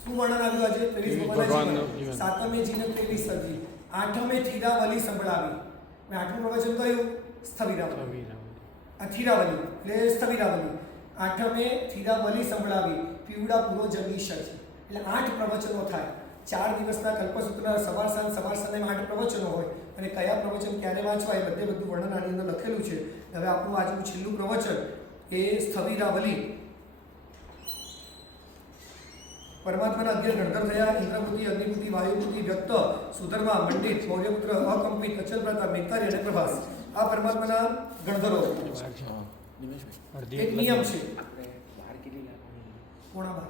શું વર્ણન આવ્યું આજે? 23 ભગવાનના જીવન. સાતમે જીનત્રે વિસર્જી. આઠમે થીરાવલી સંભળાવી, અને 8મું પ્રવચન કયું? સ્થવિરાવલી. આ થીરાવલી એટલે સ્થવિરાવલી. આઠમે થીરાવલી સંભળાવી, પીવડા પૂરો જગીશજી. એટલે 8 પ્રવચનો થાય. 4 દિવસના કલ્પસૂત્રના સવાર સાંજ 8 પ્રવચનો હોય, અને કયા પ્રવચન ક્યારે વાંચવા એ બધું વર્ણન આની અંદર લખેલું છે. હવે આપણું આજનું છેલ્લું પ્રવચન એ સ્થવિરાવલી. પરમાત્માના 11 ગણધર થયા: ઇન્દ્રપુતિ, અગ્નિપુતિ, વાયુપુતિ, વ્યક્ત, સુધર્મા, મંડિત, મૌર્યપુત્ર, અકંપિત, અચલપ્રતા, મેઘતારી અને પ્રભાસ. આ પરમાત્માના ગણધરો. એક નિયમ છે. પોણા બાર.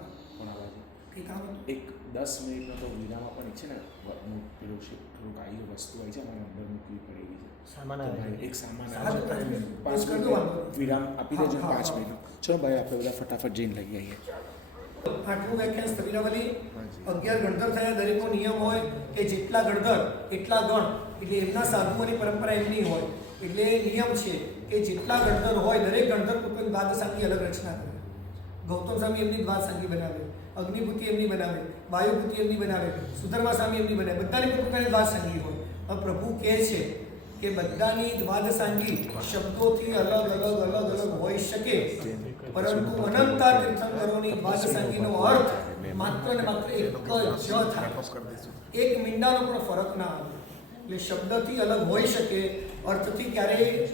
એક કામ એક 10 મિનિટનો તો વિરામ પણ છે ને, પેલું છે થોડુંક આવી વસ્તુ આવી છે મારા અંદર મૂકવી પડેલી છે. સામાન તો આવે. ભાઈ એક સામાન સારું, આવે છે. સારું. 5 કરી દો મિનિટ વાંધો. વિરામ આપી દેજો. હા, 5 હા, મિનિટ. ચલો ભાઈ, આપણે બધા ફટાફટ જઈને લઈ આવીએ. 8મું વ્યાખ્યાન સ્થવિરાવલી. 11 ગણધર થયા. દરેકનો નિયમ હોય કે જેટલા ગણધર એટલા ગણ, એટલે એમના સાધુઓની પરંપરા એમની હોય. એટલે નિયમ છે કે જેટલા ગણધર હોય દરેક ગણધર પોતાની દ્વાદશાંગી અલગ રચના કરે. ગૌતમ સ્વામી એમની દ્વાદશાંગી બનાવે, અગ્નિભૂતિ એમની બનાવે, વાયુભૂતિ એમની બનાવે, સુધર્મા સ્વામી એમની બનાવે. બધાની પોતાની દ્વાદશાંગી હોય. હવે પ્રભુ કહે છે કે બધાની દ્વાદશાંગી શબ્દોથી અલગ હોઈ શકે, પરંતુ અનંતા તીર્થંકરોની દ્વાદશાંગીનો અર્થ માત્ર ને માત્ર એક જ થાય. એક મીંડાનો પણ ફરક ના આવે. એટલે શબ્દથી અલગ હોઈ શકે, અર્થથી ક્યારેય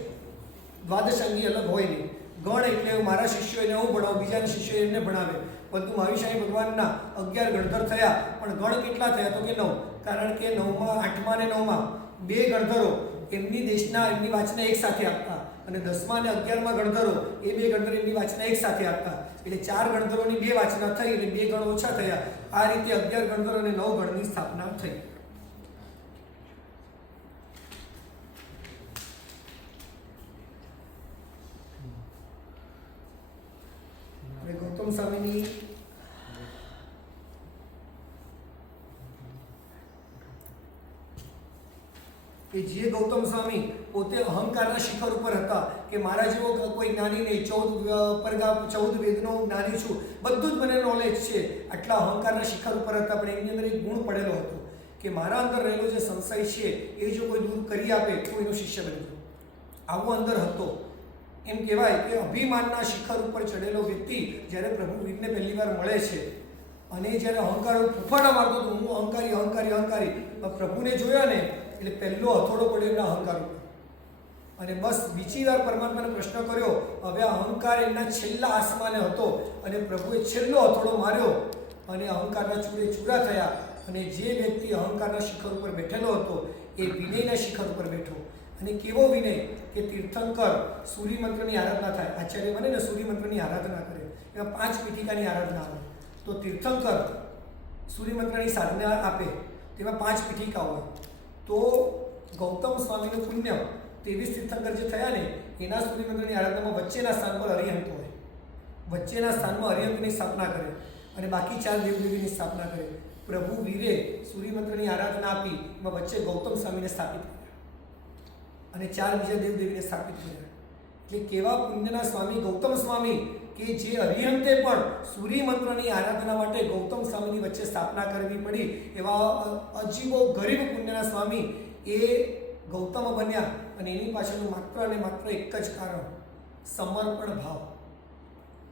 દ્વાદશાંગી અલગ હોય નહીં. ગણ એટલે મારા શિષ્યોને હું ભણાવું, બીજાના શિષ્યો એમને ભણાવે. પરંતુ મહાવીશાહી ભગવાનના 11 ગણધર થયા, પણ ગણ કેટલા થયા? તો કે 9. કારણ કે 9મા, 8મા અને 9મા 2 ગણધરો એમની દેશના એમની વાંચના એક સાથે આપતા, અને 10મા અને 11મા ગણધરો એ 2 ગણધર એમની વાંચના એક સાથે આપતા. એટલે 4 ગણધરોની 2 વાંચના થઈ, એટલે 2 ગણ ઓછા થયા. આ રીતે 11 ગણધરો અને 9 ગણની સ્થાપના થઈ. ગૌતમ સ્વામીની કે જે ગૌતમ સ્વામી પોતે અહંકારના શિખર ઉપર હતા કે મારા જેવો કોઈ જ્ઞાની નહીં, 14 વેદનો જ્ઞાની છું, બધું જ મને નોલેજ છે, આટલા અહંકારના શિખર ઉપર હતા. પણ એમની અંદર એક ગુણ પડેલો હતો કે મારા અંદર રહેલો જે સંશય છે એ જો કોઈ દૂર કરી આપે તો એનો શિષ્ય બની જાય. આવો અંદર હતો. એમ કહેવાય કે અભિમાનના શિખર ઉપર ચડેલો વ્યક્તિ જ્યારે પ્રભુ વીરને પહેલી વાર મળે છે અને જ્યારે અહંકાર ફૂફાડા મારતો હતો, હું અહંકારી, પ્રભુને જોયા ને એટલે પહેલો હથોડો પડ્યો એમના અહંકાર ઉપર. અને બસ બીજી વાર પરમાત્માને પ્રશ્ન કર્યો. હવે અહંકાર એમના છેલ્લા આસમાને હતો, અને પ્રભુએ છેલ્લો હથોડો માર્યો, અને અહંકારના ચૂરે ચૂરા થયા. અને જે વ્યક્તિ અહંકારના શિખર ઉપર બેઠેલો હતો એ વિનયના શિખર ઉપર બેઠો. અને કેવો વિનય કે તીર્થંકર સૂર્યમંત્રની આરાધના થાય, આચાર્ય બને ને સૂર્યમંત્રની આરાધના કરે, એમાં 5 પીઠિકાની આરાધના આવે. તો તીર્થંકર સૂર્યમંત્રની સાધના આપે, તેમાં 5 પીઠિકા હોય. તો ગૌતમ સ્વામીનું પુણ્ય 23 તીર્થંકર જે થયા ને એના સૂર્યમંત્રની આરાધનામાં વચ્ચેના સ્થાન પર અરિહંત હોય. વચ્ચેના સ્થાનમાં અરિહંતની સ્થાપના કરે, અને બાકી 4 દેવદેવીની સ્થાપના કરે. પ્રભુ વીરે સૂર્યમંત્રની આરાધના આપી, એમાં વચ્ચે ગૌતમ સ્વામીને સ્થાપિત કર્યા, અને 4 બીજા દેવદેવીને સ્થાપિત કર્યા. એટલે કેવા પુણ્યના સ્વામી ગૌતમ સ્વામી કે જે અરિહંતે પણ સૂર્યમંત્રની આરાધના માટે ગૌતમ સ્વામીની વચ્ચે સ્થાપના કરવી પડી. એવા અજીબો ગરીબ પુણ્યના સ્વામી એ ગૌતમ બન્યા અને એની પાછળનું માત્ર અને માત્ર એક જ કારણ સમર્પણ ભાવ.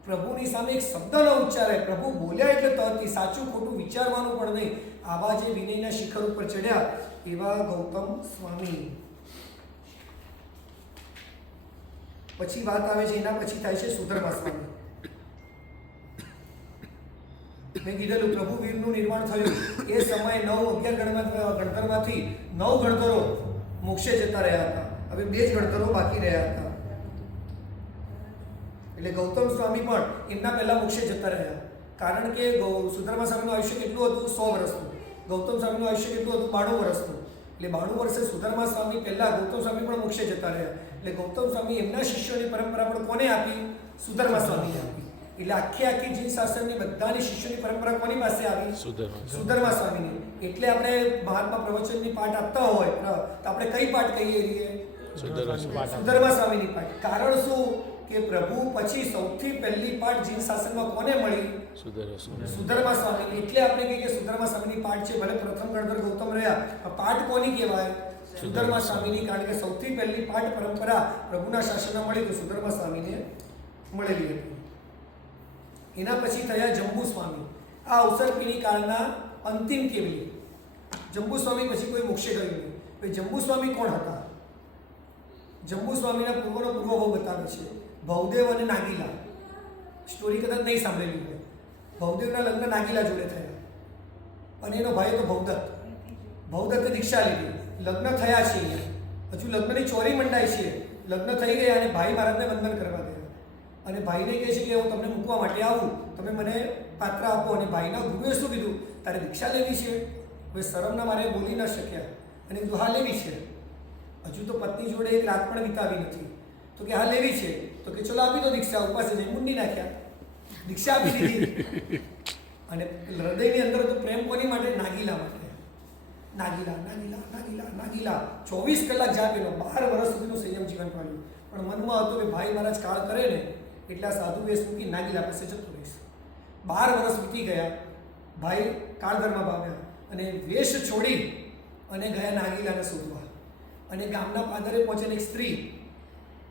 પ્રભુની સામે એક શબ્દ ન ઉચ્ચારાય, પ્રભુ બોલ્યા એટલે તરતી, સાચું ખોટું વિચારવાનું પણ નહીં. આવા જે વિનયના શિખર ઉપર ચડ્યા એવા ગૌતમ સ્વામી. પછી વાત આવે છે, એના પછી થાય છે સુધર્મા સ્વામી. મેં કીધેલું પ્રભુ વીરનું નિર્માણ થયું એ સમયે 9-11 ગણધરમાંથી 9 ગણધરો મોક્ષે જતા રહ્યા હતા. હવે 2 જ ગણધરો બાકી રહ્યા હતા. એટલે ગૌતમ સ્વામી પણ એમના પહેલા મોક્ષે જતા રહ્યા. કારણ કે સુધર્મા સ્વામીનું આયુષ્ય કેટલું હતું? 100 વર્ષનું. ગૌતમ સ્વામીનું આયુષ્ય કેટલું હતું? 92 વર્ષનું. એટલે 92 વર્ષે સુધર્મા સ્વામી પહેલા ગૌતમ સ્વામી પણ મોક્ષે જતા રહ્યા. એટલે ગૌતમ સ્વામી એમના શિષ્યોની પરંપરા પણ કોને આપી? સુધર્મા સ્વામીને આપી. એટલે આખી જીન શાસનની બધાની શિષ્યોની પરંપરા કોની પાસે આવી? સુધર્મા સ્વામીની. એટલે આપણે મહાત્મા પ્રવચનની પાઠ આપતા હોય તો આપણે કઈ પાઠ કહીએ રહીએ? સુધર્મા સ્વામીની પાઠ. કારણ શું કે પ્રભુ પછી સૌથી પહેલી પાઠ જીન શાસનમાં કોને મળી? સુધર્મા સ્વામી. એટલે આપણે કહીએ કે સુધર્મા સ્વામીની પાઠ છે. ભલે પ્રથમ ગણધર ગૌતમ રહ્યા, પાઠ કોની કહેવાય? સુધર્મા સ્વામીની. કારણ કે સૌથી પહેલી પાઠ પરંપરા પ્રભુના શાસનમાં મળી તો સુધર્મા સ્વામીને મળેલી હતી. એના પછી થયા જંબુ સ્વામી. આ અવસરપીણી કાળના અંતિમ કેવલી. જંબુ સ્વામી પછી કોઈ મોક્ષે ગયું નહીં. ભાઈ જંબુ સ્વામી કોણ હતા? જંબુ સ્વામીના પૂર્વનો પૂર્વભાવ બતાવે છે. ભવદેવ અને નાગીલા. સ્ટોરી કદાચ નહીં સાંભળેલી હોય. ભવદેવના લગ્ન નાગીલા જોડે થયા અને એનો ભાઈ હતો ભવદત્ત. ભવદત્તે દીક્ષા લીધી. લગ્ન થયા છે અહીંયા. હજુ લગ્નની ચોરી મંડાઈ છે. લગ્ન થઈ ગયા અને ભાઈ મહારાજને વંદન કરવા ગયા અને ભાઈને કહે છે કે હું તમને મૂકવા માટે આવું, તમે મને પાત્ર આપો. અને ભાઈના ગુરુએ શું કીધું? તારે દીક્ષા લેવી છે? હવે શરમના મારે બોલી ન શક્યા અને કીધું હા લેવી છે. હજુ તો પત્ની જોડે એક રાત પણ વિતાવી નથી. તો કે હા લેવી છે. તો કે ચલો આપી દો દીક્ષા. ઉપાસે જઈને મુંડી નાખ્યા, દીક્ષા આપી દીધી. અને હૃદયની અંદર તો પ્રેમ કોની માટે? નાગીલા માટે. નાગીલા નાગીલા નાગીલા નાગીલા 24 કલાક જાગેલો. 12 વર્ષ સુધીનું સંયમ જીવન પાડ્યું. પણ મનમાં હતું કે ભાઈ મહારાજ કાળ કરે ને એટલા સાધુ વેશ મૂકી નાગીલા પાસે જતો રહીશ. 12 વર્ષ વીતી ગયા. ભાઈ કાળધર્મ પામ્યા અને વેશ છોડી અને ગયા નાગીલાને શોધવા. અને ગામના પાદરે પહોંચેલી એક સ્ત્રી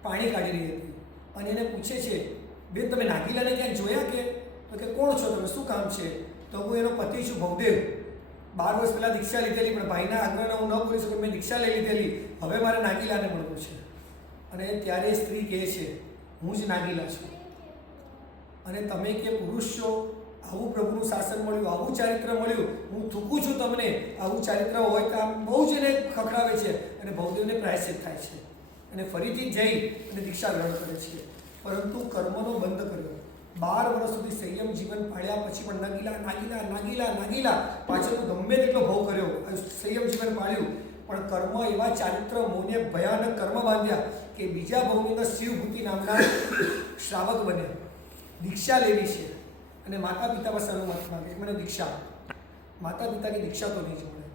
પાણી કાઢી રહી હતી અને એને પૂછે છે, બેન તમે નાગીલાને ક્યાંક જોયા કે? તો કે કોણ છો તમે, શું કામ છે? તો હું એનો પતિ છું ભવદેવ. 12 વર્ષ પહેલાં દીક્ષા લીધેલી, પણ ભાઈના આગ્રહને હું ન બોલી શકું, મેં દીક્ષા લઈ લીધેલી. હવે મારે નાગીલાને મળવું છે. અને ત્યારે સ્ત્રી કહે છે, હું જ નાગીલા છું. અને તમે કે પુરુષ છો, આવું પ્રભુનું શાસન મળ્યું, આવું ચારિત્ર મળ્યું, હું થૂકું છું તમને. આવું ચારિત્ર હોય તો આમ બહુ જ એને ખખડાવે છે અને ભવદેવને પ્રાયશ્ચિત થાય છે અને ફરીથી જઈ અને દીક્ષા ગ્રહણ કરે છે. પરંતુ કર્મનો બંધ કર્યો. 12 વર્ષ સુધી સંયમ જીવન પાળ્યા પછી પણ નાગીલા નાગીલા નાગીલા નાગીલા પાછળ ગમે તેટલો ભોગ કર્યો, સંયમ જીવન પાળ્યું, પણ કર્મ એવા ચારિત્ર મોને ભયાનક કર્મ બાંધ્યા કે બીજા ભવની અંદર શિવભૂતિ નામના શ્રાવક બન્યા. દીક્ષા લેવી છે અને માતા પિતા પાસે અનુમતિ માંગે મને દીક્ષા. માતા પિતાની દીક્ષા તો નહીં જ મળે.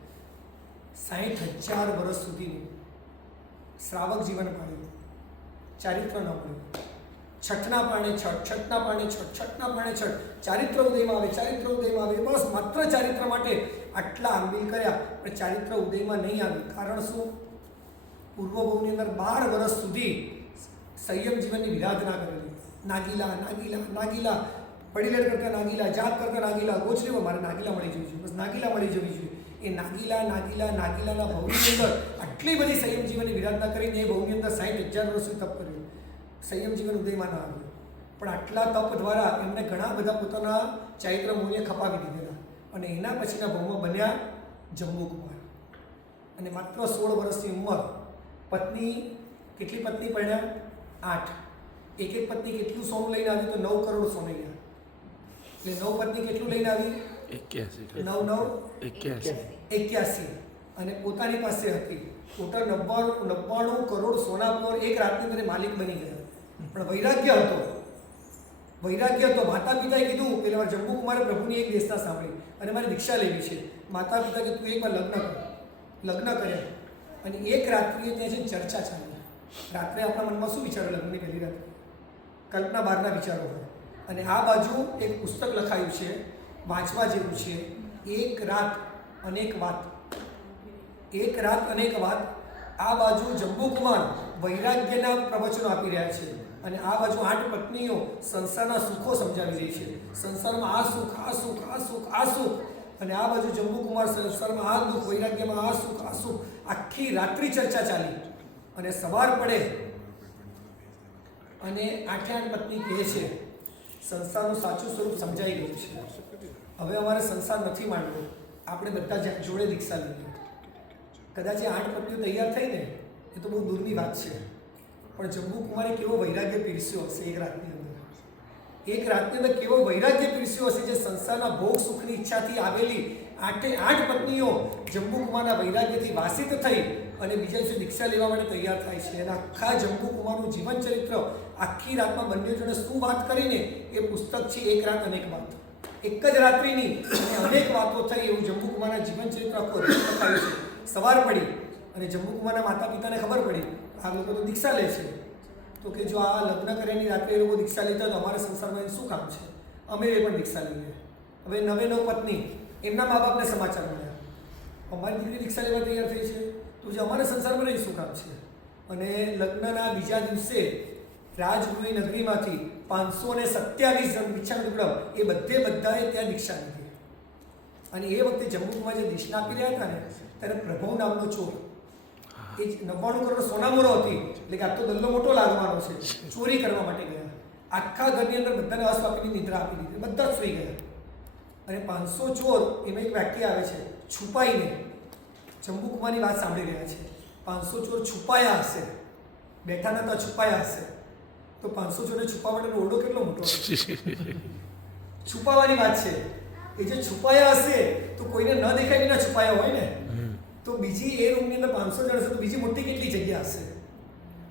60,000 વર્ષ સુધીનું શ્રાવક જીવન પાડ્યું, ચારિત્ર ન મળ્યું. છઠના પાણે છઠ, છઠના પાણે છઠ, છઠના પાણે છઠ, ચારિત્ર ઉદયમાં આવે, ચારિત્ર ઉદયમાં આવે. બસ માત્ર ચારિત્ર માટે આટલા આંબિલ કર્યા પણ ચારિત્ર ઉદયમાં નહીં આવ્યું. કારણ શું? પૂર્વભવની અંદર 12 વર્ષ સુધી સંયમ જીવનની વિરાધના કરેલી. નાગીલા નાગીલા નાગીલા, પડીલેટ કરતા નાગીલા, જાપ કરતા નાગીલા, ગોચરીઓ મારે નાગીલા મળી જવી જોઈએ, બસ નાગીલા મળી જવી જોઈએ. એ નાગીલા નાગીલા નાગીલાના ભવની અંદર આટલી બધી સંયમ જીવનની વિરાધના કરીને એ ભવની અંદર 60,000 વર્ષ સુધી તપ કર્યું. સંયમ જીવન ઉદયમાં ના આવ્યું. પણ આટલા તપ દ્વારા એમને ઘણા બધા પોતાના ચારિત્ર મૂલ્ય ખપાવી દીધેલા અને એના પછીના ભવમાં બન્યા જંબુકુમાર. અને માત્ર 16 વર્ષની ઉંમર. પત્ની કેટલી પત્ની પરણ્યા? 8. એક એક પત્ની કેટલું સોનું લઈને આવી? તો 9 કરોડ સોનૈયા. એટલે 9 પત્ની કેટલું લઈને આવી? 81. અને પોતાની પાસે હતી ટોટલ 99 કરોડ સોના પર એક રાતની અંદર માલિક બની ગયા. પણ વૈરાગ્ય હતો. માતા પિતાએ કીધું, પેલા જંબુકુમારે પ્રભુની એક દેશના સાંભળી અને મારે દીક્ષા લેવી છે. માતા પિતા કે તું એકવાર લગ્ન કર્યા અને એક રાત્રિએ ત્યાં જઈને ચર્ચા ચાલી. રાત્રે આપણા મનમાં શું વિચારો? લગ્નની પહેલી રાત્રે કલ્પના બહારના વિચારો હોય. અને આ બાજુ એક પુસ્તક લખાયું છે, વાંચવા જેવું છે, એક રાત અનેક વાત. એક રાત અનેક વાત. આ બાજુ જંબુકુમાર વૈરાગ્યના પ્રવચનો આપી રહ્યા છે અને આ બાજુ 8 પત્નીઓ સંસારના સુખો સમજાવી રહી છે. સંસારમાં આ સુખ, આ સુખ, આ સુખ, આ સુખ, અને આ બાજુ જંબુકુમાર સંસારમાં આ દુઃખ, વૈરાગ્યમાં આ સુખ, આ સુખ. આખી રાત્રિ ચર્ચા ચાલી અને સવાર પડે અને 8 પત્ની કહે છે સંસારનું સાચું સ્વરૂપ સમજાઈ ગયું છે, હવે અમારે સંસાર નથી માંડવો, આપણે બધા જોડે દીક્ષા લઈએ. કદાચ એ 8 પત્નીઓ તૈયાર થઈ ને એ તો બહુ દૂરની વાત છે, પણ જંબુકુમારે કેવો વૈરાગ્ય પીરસ્યો હશે એક રાતની અંદર. એક રાતની અંદર કેવો વૈરાગ્ય પીરસ્યો હશે જે સંસારના ભોગ સુખની ઈચ્છાથી આવેલી 8 પત્નીઓ જંબુકુમારના વૈરાગ્યથી વાસિત થઈ અને બીજા દિવસે દીક્ષા લેવા માટે તૈયાર થાય છે. અને આખા જંબુકુમારનું જીવન ચરિત્ર આખી રાતમાં બંને જોડે શું વાત કરીને એ પુસ્તક છે એક રાત અનેક વાત. એક જ રાત્રિની અને અનેક વાતો થઈ એવું જંબુકુમારના જીવન ચરિત્ર આખું લખાયું છે. સવાર પડી અને જંબુકુમારના માતા પિતાને ખબર પડી આ લોકો તો દીક્ષા લે છે, તો કે જો આ લગ્ન કર્યાની રાત્રે એ લોકો દીક્ષા લેતા તો અમારા સંસારમાં શું કામ છે, અમે એ પણ દીક્ષા લઈએ. હવે 9 પત્ની એમના મા બાપને સમાચાર મળ્યા અમારી દીકરી દીક્ષા લેવા તૈયાર થઈ છે, તો જે અમારા સંસારમાં નહીં શું કામ છે. અને લગ્નના બીજા દિવસે રાજગૃહની નગરીમાંથી 527 જણ ભિક્ષાટુકડા એ બધાએ ત્યાં દીક્ષા લીધી. અને એ વખતે જંબુકમાં જે દિશા આપી રહ્યા હતા ને ત્યારે પ્રભવ નામનો ચોર, એ 99 કરોડ સોનામોરો હતી એટલે કે આ તો દલ્લો મોટો લાગવાનો છે, ચોરી કરવા માટે ગયા. આખા ઘરની અંદર બધાને અસ્વાપીની નિદ્રા આપી દીધી, બધા જ સુઈ ગયા. અને 500 ચોર એમાં એક વાક્ય આવે છે છુપાઈને જંબુકમારની વાત સાંભળી રહ્યા છે. 500 ચોર છુપાયા હશે, બેઠા નતા છુપાયા હશે, તો 500 ચોરને છુપાવવા માટેનો ઓરડો કેટલો મોટો હશે. છુપાવવાની વાત છે, એ જે છુપાયા હશે તો કોઈને ન દેખાય ના છુપાયા હોય ને, તો બીજી એ રૂમની અંદર 500 જણ હશે તો બીજી મોટી કેટલી જગ્યા હશે.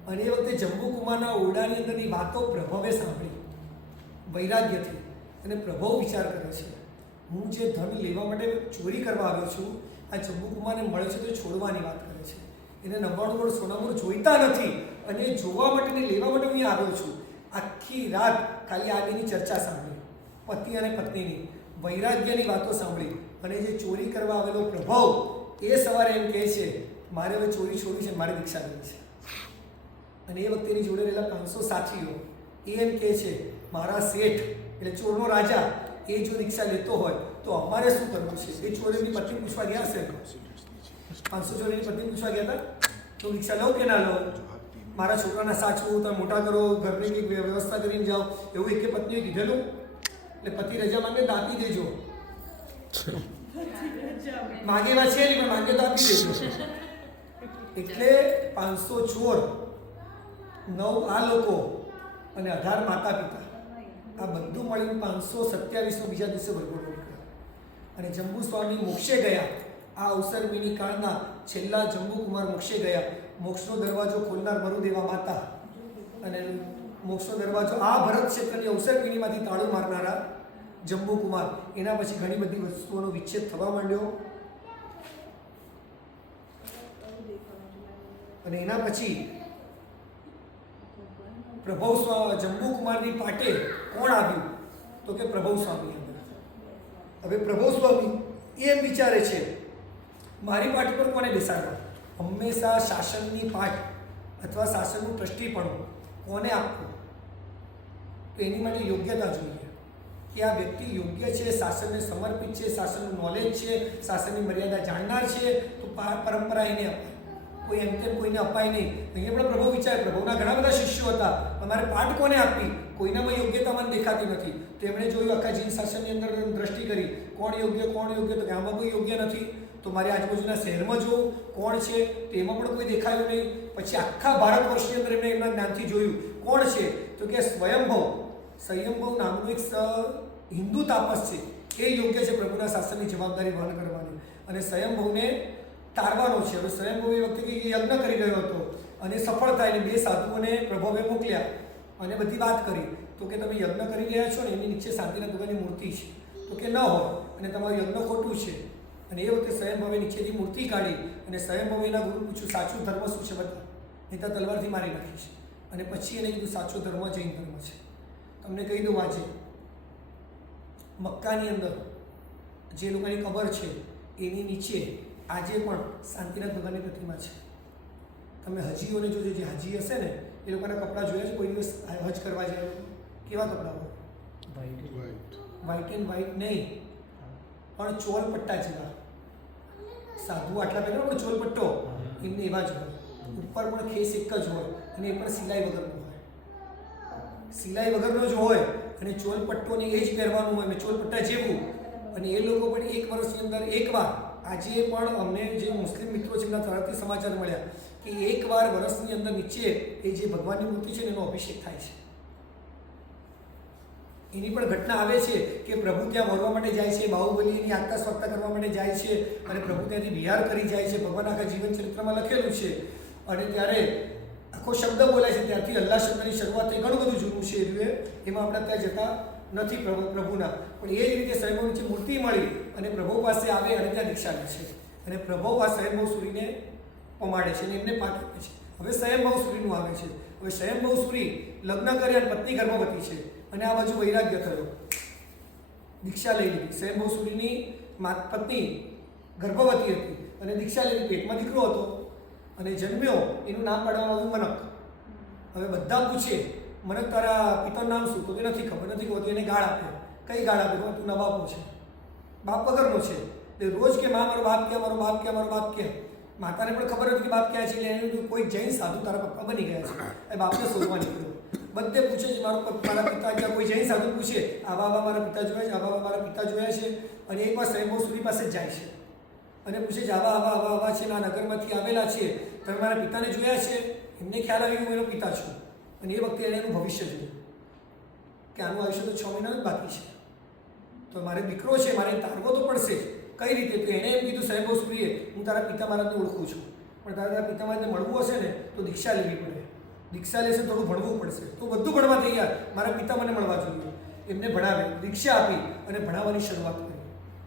અને એ વખતે જંબુકુમારના ઓરડાની અંદરની વાતો પ્રભવે સાંભળી વૈરાગ્યથી, અને પ્રભવ વિચાર કરે છે હું જે ધન લેવા માટે ચોરી કરવા આવ્યો છું આ જંબુકુમારને મળે છે તો છોડવાની વાત કરે છે. એને 99 કરોડ સોનામોર જોઈતા નથી અને જોવા માટે ને લેવા માટે હું આવ્યો છું. આખી રાત ખાલી આ બેની ચર્ચા સાંભળી, પતિ અને પત્નીની વૈરાગ્યની વાતો સાંભળી. અને જે ચોરી કરવા આવેલો પ્રભવ એ સવારે એમ કહે છે મારે હવે ચોરી છોડવી છે, મારે દીક્ષા લેવી છે. અને એ વખતે એની જોડે રહેલા 500 સાથીઓ એ એમ કહે છે મારા શેઠ એટલે ચોરનો રાજા એ જો દીક્ષા લેતો હોય તો અમારે શું કરવું છે. એ ચોરીની પત્ની પૂછવા ગયા હશે, 500 ચોરીની પત્ની પૂછવા ગયા હતા તો દીક્ષા લો કે ના લો, મારા છોકરાને સાચવું, તમે મોટા કરો, ઘરની કંઈક વ્યવસ્થા કરીને જાઓ, એવું એક પત્નીએ કીધેલું. એટલે પતિ રજા માંગે તો આપી દેજો, માગેવા છે નહીં પણ માંગે તો આપી દેજો. એટલે 500 ચોર, 9 આ લોકો અને 18 માતા પિતા, આ બધું મળીને 527 બીજા દિવસે વરઘોડો નીકળ્યો. અને જંબુ સ્વામી મોક્ષે ગયા. આ અવસરમીની કાળના છેલ્લા જંબુકુમાર મોક્ષે ગયા. મોક્ષનો દરવાજો ખોલનાર મરુદેવા માતા અને મોક્ષનો દરવાજો આ ભરત ક્ષેત્રની અવસરમીનીમાંથી તાળું મારનારા જંબુકુમાર. એના પછી ઘણી બધી વસ્તુઓનો વિચ્છેદ થવા માંડ્યો. અને એના પછી પ્રભવ જંબુકુમારની પાટે કોણ આવ્યું તો કે પ્રભવ સ્વામી. હવે પ્રભવ સ્વામી એમ વિચારે છે મારી પાટ પર કોને બેસાડવા. હંમેશા શાસનની પાટ અથવા શાસનનું ટ્રસ્ટીપણું કોને આપવું તો એની માટે યોગ્યતા જોઈએ કે આ વ્યક્તિ યોગ્ય છે, શાસનને સમર્પિત છે, શાસનનું નોલેજ છે, શાસનની મર્યાદા જાણનાર છે, તો પરંપરા એને અપાય. કોઈ એમ તેમ કોઈને અપાય નહીં. અહીંયા પણ પ્રભુ વિચારે, પ્રભુના ઘણા બધા શિષ્યો હતા, અમારે પાઠ કોને આપવી, કોઈનામાં યોગ્યતા મને દેખાતી નથી. તો એમણે જોયું આખા જીન શાસનની અંદર દ્રષ્ટિ કરી કોણ યોગ્ય તો કે આમાં કોઈ યોગ્ય નથી. તો મારે આજુબાજુના શહેરમાં જોવું કોણ છે, તેમાં પણ કોઈ દેખાયું નહીં. પછી આખા ભારત વર્ષની અંદર એમણે એમના જ્ઞાનથી જોયું કોણ છે તો કે સ્વયંભવ નામનું એક હિન્દુ તાપસ છે, એ યોગ્ય છે પ્રભુના શાસનની જવાબદારી વહન કરવાની. અને સ્વયંભવને તારવાનો છે. હવે સ્વયંભવ એ વખતે કે યજ્ઞ કરી રહ્યો હતો અને સફળ થાય ને 2 સાધુઓને પ્રભવે મોકલ્યા અને બધી વાત કરી. તો કે તમે યજ્ઞ કરી રહ્યા છો ને એની નીચે શાંતિનાથ ભગવાનની મૂર્તિ છે, તો કે ન હોય અને તમારું યજ્ઞ ખોટું છે. અને એ વખતે સ્વયંભવે નીચેથી મૂર્તિ કાઢી અને સ્વયંભવે એના ગુરુ પૂછ્યું સાચું ધર્મ શું છે બધા, નહીં તો તલવારથી મારી નાખીશ. અને પછી એને કીધું સાચો ધર્મ જૈન ધર્મ છે. તમને કહી દઉં આજે મક્કાની અંદર જે લોકોની કબર છે એની નીચે આજે પણ શાંતિનાથ ભગવાનની પ્રતિમા છે. તમે હજીઓને જોજો, જે હાજી હશે ને એ લોકોના કપડાં જોયા છે કોઈ દિવસ હજ કરવા જાય લોકો? કેવા કપડાં હોય? વ્હાઇટ એન્ડ વ્હાઇટ નહીં, પણ ચોલ પટ્ટા જેવા. સાધુ આટલા પહેલા પણ ચોલ પટ્ટો એમને એવા જ હોય. ઉપર પણ ખેસ એક જ હોય અને એ પણ સિલાઈ વગરનો હોય. સિલાઈ વગરનો જ હોય અને ચોલ પટ્ટોને એ જ પહેરવાનું હોય, ચોલ પટ્ટા જેવું. અને એ લોકો પણ એક વર્ષની અંદર એકવાર, આજે પણ અમને જે મુસ્લિમ મિત્રો છે એમના તરફથી સમાચાર મળ્યા કે એકવાર વર્ષની અંદર નીચે એ જે ભગવાનની મૂર્તિ છે એનો અભિષેક થાય છે. એની પણ ઘટના આવે છે કે પ્રભુ ત્યાં મળવા માટે જાય છે, બાહુબલી એની આગતા સ્વાગતા કરવા માટે જાય છે અને પ્રભુ ત્યાંથી વિહાર કરી જાય છે. ભગવાન આખા જીવન ચરિત્રમાં લખેલું છે. અને ત્યારે આખો શબ્દ બોલાય છે, ત્યારથી અલ્લાહ શબ્દની શરૂઆત એ ઘણું બધું જૂનું છે એમાં આપણે ત્યાં જતા નથી પ્રભુના. પણ એ જ રીતે સ્વયંભૂ નીચે મૂર્તિ મળી અને પ્રભુ પાસે આવે અને ત્યાં દીક્ષા લે છે અને પ્રભુ આ સ્વયંભૂ સૂરીને પમાડે છે અને એમને પાઠ આપે છે. હવે સ્વયંભૂ સૂરીનું આવે છે. હવે સ્વયંભૂ સૂરી લગ્ન કરી અને પત્ની ગર્ભવતી છે અને આ બાજુ વૈરાગ્ય થયો, દીક્ષા લઈ લીધી. સ્વયંભૂ સૂરીની પત્ની ગર્ભવતી હતી અને દીક્ષા લઈ લીધી, પેટમાં દીકરો હતો અને જન્મ્યો. એનું નામ પાડવામાં આવ્યું મનક. હવે બધા પૂછે મનક તારા પિતાનું નામ શું? તો કે નથી ખબર. એને ગાળ આપે. કઈ ગાળ આપે? તું નવાબો છે, બાપ વગરનો છે. એટલે રોજ કે માં મારો બાપ ક્યાં, મારો બાપ ક્યાં, મારો બાપ ક્યાં. માતાને પણ ખબર હતી કે બાપ ક્યાં છે. એટલે એને કોઈ જૈન સાધુ તારા પપ્પા બની ગયા છે, એ બાપને શોધવા નીકળ્યો. બધે પૂછે છે મારા પિતા ક્યાં. કોઈ જૈન સાધુ પૂછે આવા મારા પિતા જોયા છે, આવા મારા પિતા જોયા છે. અને એક વાર સ્વયંભૂ સૂરી પાસે જ જાય છે અને પૂછે છે આવા છે, આ નગરમાંથી આવેલા છે, તમે મારા પિતાને જોયા છે? એમને ખ્યાલ આવ્યો હું એનો પિતા છું. અને એ વખતે એણે એનું ભવિષ્ય જોયું કે આનું આયુષ્ય તો 6 મહિના જ બાકી છે, તો મારે દીકરો છે, મારે તારવો તો પડશે જ. કઈ રીતે? તો એણે એમ કીધું સ્વયંભૂ સૂરીએ, હું તારા પિતા મહારાજને ઓળખું છું, પણ તારા પિતા મહારાજને મળવું હશે ને તો દીક્ષા લેવી પડે. દીક્ષા લેશે થોડું ભણવું પડશે. તો બધું ભણવા તૈયાર, મારા પિતા મને મળવા જોઈએ. એમને ભણાવે, દીક્ષા આપી અને ભણાવવાની શરૂઆત કરી.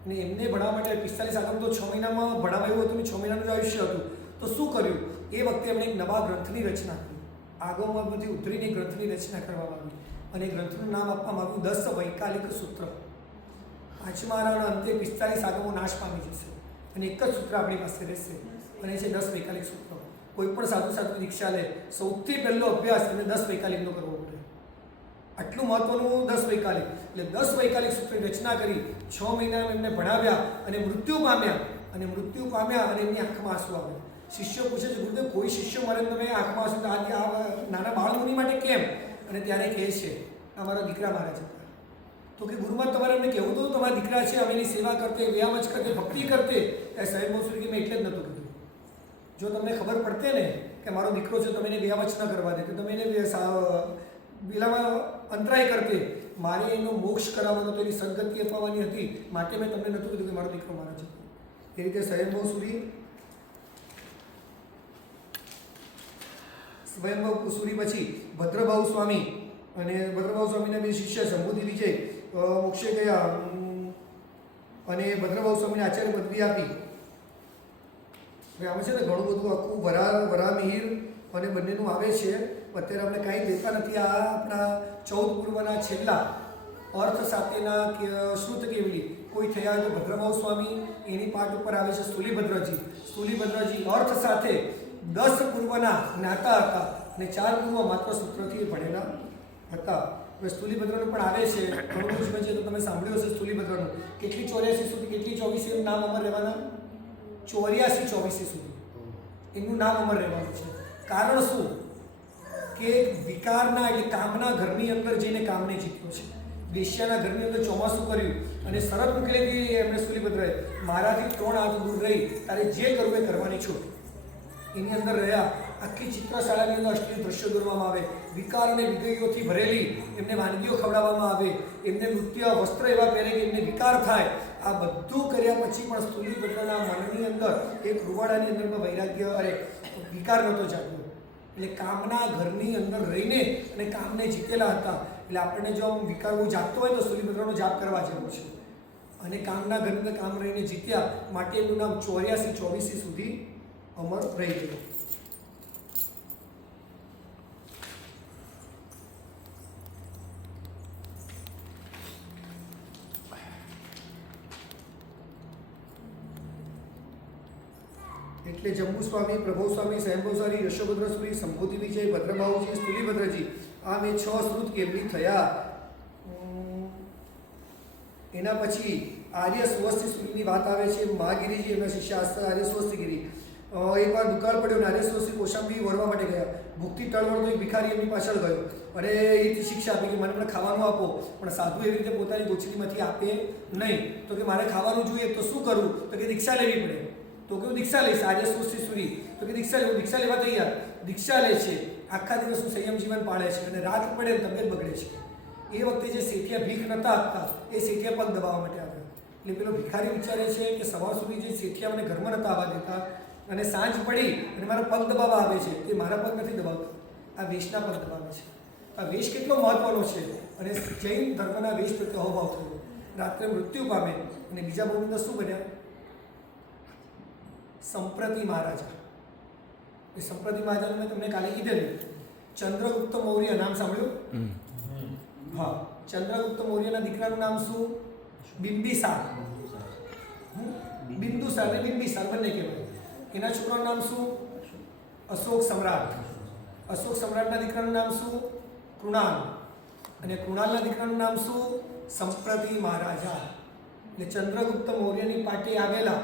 અને એમને ભણાવવા માટે 45 આગળ તો 6 મહિનામાં ભણાવાયું હતું ને 6 મહિનાનું જ આયુષ્ય હતું. તો શું કર્યું? એ વખતે એમણે એક નવા ગ્રંથની રચના કરી. આગમમાં બધી ઉતરીને ગ્રંથની રચના કરવામાં આવી અને ગ્રંથનું નામ આપવામાં આવ્યું 10 વૈકાલિક સૂત્ર. 5મા અંતે 45 આગમો નાશ પામી જશે અને એક જ સૂત્ર આપણી પાસે રહેશે અને છે 10 વૈકાલિક સૂત્રો. કોઈ પણ સાધુ દીક્ષા લે સૌથી પહેલો અભ્યાસ એને 10 વૈકાલિકનો કરવો પડે. આટલું મહત્વનું 10 વૈકાલિક. એટલે 10 વૈકાલિક સૂત્રની રચના કરી. 6 મહિના એમને ભણાવ્યા અને મૃત્યુ પામ્યા અને એમની આંખમાં આંસુ આવ્યા. શિષ્યો પૂછે છે ગુરુદેવ કોઈ શિષ્યો મારે તમે આંખમાં આંસુ આ નાના બાળમુનિ માટે કેમ? અને ત્યારે કહે છે અમારા દીકરા મારા જતા. તો કે ગુરુમાં તમારે એમને કહેવું હતું તમારા દીકરા છે, અમે એની સેવા કરતે, વ્યાયામ જ કરતે, ભક્તિ કરતે. ત્યારે સ્વયંભૂ સૂરી મેં એટલે જ નહોતું કીધું. જો તમને ખબર પડતે ને કે મારો દીકરો છે, તમે એને વ્યાયામ જ ન કરવા દે, તો તમે એને પેલામાં અંતરાય કરતે. મારે એનો મોક્ષ કરાવવાનો તો એની સદગતિ અપાવવાની હતી, માટે મેં તમને નહોતું કીધું કે મારો દીકરો મારા છે. એ રીતે સ્વયંભૂ સૂરી પછી ભદ્રભાઉ સ્વામી અને ભદ્રભાઉ સ્વામીના બે શિષ્ય શંભુતિ વિજય મોક્ષે ગયા અને ભદ્રભાઉ સ્વામીને આચાર્ય પદવી આપી. હવે આવે છે ને ઘણું બધું આખું વરામિહિર અને બંનેનું આવે છે. અત્યારે આપણે કાંઈ લેતા નથી. આ આપણા 14 પૂર્વના છેલ્લા અર્થ સાથેના શ્રુત કેવલી કોઈ થયા તો ભદ્રભાઉ સ્વામી, એની પાઠ ઉપર આવે છે સ્થૂલીભદ્રજી અર્થ સાથે 10 પૂર્વના જ્ઞાતા હતા અને 4 પૂર્વ માત્ર સૂત્રથી ભણેલા હતા. હવે સ્થૂલીભદ્રનું પણ આવે છે, ઘણું બધું છે તો તમે સાંભળ્યું હશે સ્થૂલીભદ્રનું. કેટલી 84 સુધી, કેટલી 24 એનું નામ અમર રહેવાના? 84 સુધી એનું નામ અમર રહેવાનું છે. કારણ શું? કે વિકારના એટલે કામના ઘરની અંદર જઈને કામને જીત્યો છે. વેશ્યાના ઘરની અંદર ચોમાસું કર્યું અને શરત મૂકેલી એમણે સ્થૂલીભદ્રએ, મારાથી 3 હાથ દૂર રહી તારે જે કરવું એ કરવાની છૂટ. એની અંદર રહ્યા. આખી ચિત્રશાળાની અંદર અશ્લીલ દ્રશ્યો દોરવામાં આવે, વિકાર અને વિગયોથી ભરેલી એમને વાનગીઓ ખવડાવવામાં આવે, એમને નૃત્ય વસ્ત્ર એવા પહેરે કે એમને વિકાર થાય. આ બધું કર્યા પછી પણ સ્થૂલીભદ્રના મનની અંદર એક રૂવાડાની અંદર વૈરાગ્ય વિકાર નહોતો જાગ્યો. એટલે કામના ઘરની અંદર રહીને અને કામને જીતેલા હતા. એટલે આપણને જો આમ વિકાર બહુ જાગતો હોય તો સ્થૂલીભદ્રનો જાપ કરવા જેવો છે. અને કામના ઘરની અંદર કામ રહીને જીત્યા માટે એમનું નામ 84 સુધી અમર રહી ગયું. એટલે જંબુ સ્વામી, પ્રભુ સ્વામી, સ્વયંભૂ યશોભદ્ર સુરી, સંભૂતિ વિજય, ભદ્રબાહુજી, સ્થુલીભદ્રજી, આ મેં 6 શ્રુત કેમની થયા. એના પછી આર્ય સ્વસ્તિ સુરીની વાત આવે છે. મહાગીરીજી એમના શિષ્ય આર્ય સ્વસ્તિગીરી એકવાર દુકાળ પડ્યો અને આર્ય સ્વસ્તિ કોશાંબી વળવા માટે ગયા. ભૂખથી ટળવળતો એક ભિખારી એમની પાછળ ગયો અને એ શિક્ષા આપી કે મને પણ ખાવાનું આપો, પણ સાધુ એવી રીતે પોતાની ગોચરીમાંથી આપે નહીં. તો કે મારે ખાવાનું જોઈએ તો શું કરવું? તો કે દીક્ષા લેવી પડે. તો કે હું દીક્ષા લઈશ. આર્ય સ્વસ્તિ સુરી તો કે દીક્ષા લેવા તૈયાર. દીક્ષા લે છે, આખા દિવસનું સંયમ જીવન પાળે છે અને રાત પડે તબિયત બગડે છે. એ વખતે જે શેઠિયા ભીખ નહોતા આપતા એ શેઠિયા પગ દબાવવા માટે આવ્યા. એટલે પેલો ભિખારી વિચારે છે કે સવાર સુધી જે શેઠિયા મને ઘરમાં નહોતા આવવા દેતા અને સાંજ પડી અને મારા પગ દબાવવા આવે છે, તે મારા પગ નથી દબાવતા, આ વેશના પગ દબાવે છે. આ વેશ કેટલો મહત્વનો છે. અને જૈન ધર્મના વેશ પ્રત્યે અહોભાવ થયો. રાત્રે મૃત્યુ પામે અને બીજા બહુ બધા શું બન્યા? સંપ્રતિ મહારાજા. એ સંપ્રતિ મહારાજાનું મેં તમને કાલે કીધેલું. ચંદ્રગુપ્ત મૌર્ય નામ સાંભળ્યું? હા, ચંદ્રગુપ્ત મૌર્યના દીકરાનું નામ શું? બિંબિસાર. બિંદુસાર ને બિંબિસાર બંને કહેવાય. એના છોકરાનું નામ શું? અશોક સમ્રાટ. અશોક સમ્રાટના દીકરાનું નામ શું? કૃણાલ. અને કૃણાલના દીકરાનું નામ શું? સંપ્રતિ મહારાજા. એટલે ચંદ્રગુપ્ત મૌર્યની પાટે આવેલા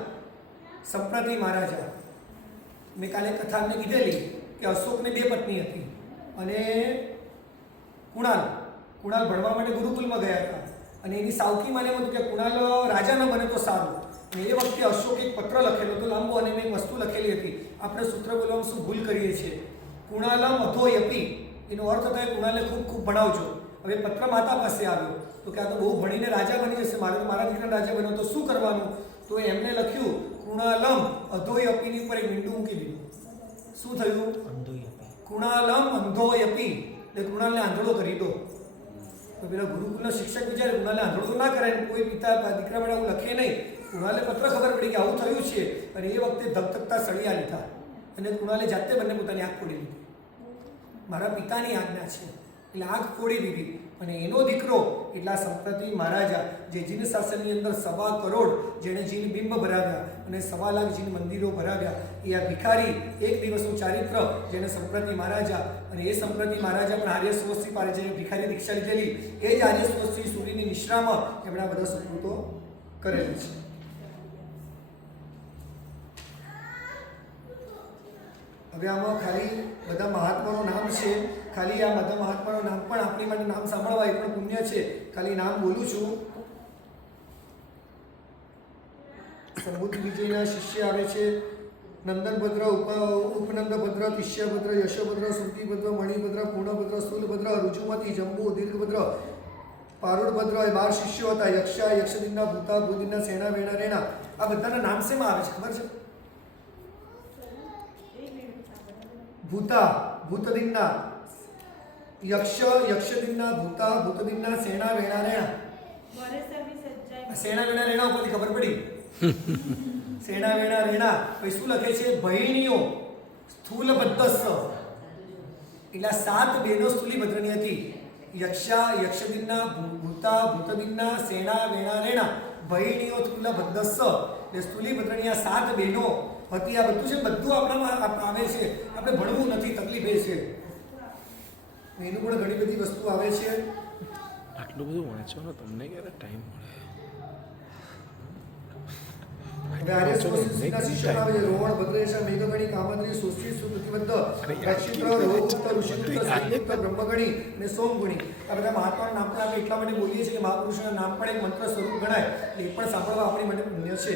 સંપ્રતિ મહારાજા. મેં કાલે કથા અમને કીધેલી કે અશોકને 2 પત્ની હતી અને કૃણાલ ભણવા માટે ગુરુકુલમાં ગયા હતા અને એની સાવકીમાં એમ હતું કે કૃણાલ રાજા ન બને તો સારું. અને એ વખતે અશોક એક પત્ર લખેલો હતો લાંબો અને મેં એક વસ્તુ લખેલી હતી. આપણે સૂત્ર બોલવામાં શું ભૂલ કરીએ છીએ? કૃણાલમ અધોયપી, એનો અર્થ થાય કૃણાલને ખૂબ ખૂબ ભણાવજો. હવે પત્ર માતા પાસે આવ્યો તો કે આ તો બહુ ભણીને રાજા બની જશે, મારે તો મારા દીકરા રાજા બન્યો તો શું કરવાનું? તો એમને લખ્યું કૃણાલમ અધોયપીની ઉપર એક મીંડું મૂકી દીધું. શું થયું? કૃણાલમ અંધોયપી, એટલે કૃણાલને આંધળો કરી દો. તો પેલા ગુરુકુલના શિક્ષક વિચારે કૃણાલને આંધળો ના કરાય, કોઈ પિતા દીકરા માટે આવું લખે નહીં. કૃણાલે પત્ર ખબર પડી કે આવું થયું છે અને એ વખતે ધગધગતા સળિયા લીધા અને કૃણાલે જાતે બંને પોતાની આંખ ફોડી લીધી. મારા પિતાની આજ્ઞા છે એટલે આંખ ફોડી દીધી. અને એનો દીકરો એટલા સંપ્રતિ મહારાજા જે જીન શાસનની અંદર 1.25 કરોડ જેણે જીન બિંબ ભરાવ્યા અને 1.25 લાખ જીન મંદિરો ભરાવ્યા, એ આ ભિખારી એક દિવસનું ચારિત્ર જેને સંપ્રતિ મહારાજા. અને એ સંપ્રતિ મહારાજા પણ આર્ય સ્વસ્તિ પાડે છે. ભિખારી દીક્ષા લીધેલી એ જ આર્ય સ્વસ્તિ સુરીની નિશ્રામાં એમણે બધા સુકૃતો કરેલી છે. હવે આમાં ખાલી બધા મહાત્માનું નામ છે. ખાલી આ બધા મહાત્માનું નામ પણ આપણી માટે નામ સાંભળવા એ પણ પુણ્ય છે. ખાલી નામ બોલું છું. સંભૂતિ વિજયના શિષ્ય આવે છે નંદનભદ્ર, ઉપનંદભદ્ર, તિષ્યભદ્ર, યશોભદ્ર, શ્રુતિભદ્ર, મણિભદ્ર, પૂર્ણભદ્ર, સ્થૂલભદ્ર, રુજુમતી, જંબુ, દીર્ઘભદ્ર, પારુળભદ્ર. એ 12 શિષ્યો હતા. યક્ષા, યક્ષદિનના, ભૂતા, ભૂદિનના, સેના, વેણા, રેણા. આ બધાના નામ શેમાં આવે છે ખબર છે? ભૂતા, ભૂતદિનના, યક્ષ, યક્ષદિનના, ભૂતા, ભૂતદિનના, સેના, વેણા, રેણા. સેના, વેણા, રેણા ઉપરથી ખબર પડી. સેના, વેણા, રેણા. પછી શું લખે છે? ભૈણીઓ સ્થૂલભદ્રસ્સ. એટલે 7 બહેનો સ્થૂલીભદ્રની હતી. યક્ષા, યક્ષદિનના, ભૂતા, ભૂતદિનના, સેના, વેણા, રેણા. ભૈણીઓ સ્થૂલભદ્રસ્સ. એટલે સ્થૂલીભદ્રની આ 7 બહેનો હતી. આ બધું છે, બધું આપણામાં આવે છે. આપણે ભણવું નથી, તકલીફ એ છે. એનું પણ ઘણી બધી વસ્તુ આવે છે. આટલું બધું વાંચો ને તમને ક્યારે ટાઈમ મળે? હવે આર્ય સ્વસ્તિના શિષ્યો આવે છે. રોહણ, ભદ્રેશ, મેઘગણી, કામદ્રી, સુશ્રી, સુપ્રતિબદ્ધ, દક્ષિત્ર, રોહગુપ્ત, ઋષિગુપ્ત, શ્રીગુપ્ત, બ્રહ્મગણી અને સોમગુણી. આ બધા મહાત્માના નામ પણ આપણે એટલા માટે બોલીએ છીએ કે મહાપુરુષોના નામ પણ એક મંત્ર સ્વરૂપ ગણાય. એ પણ સાંભળવા આપણી માટે પુણ્ય છે.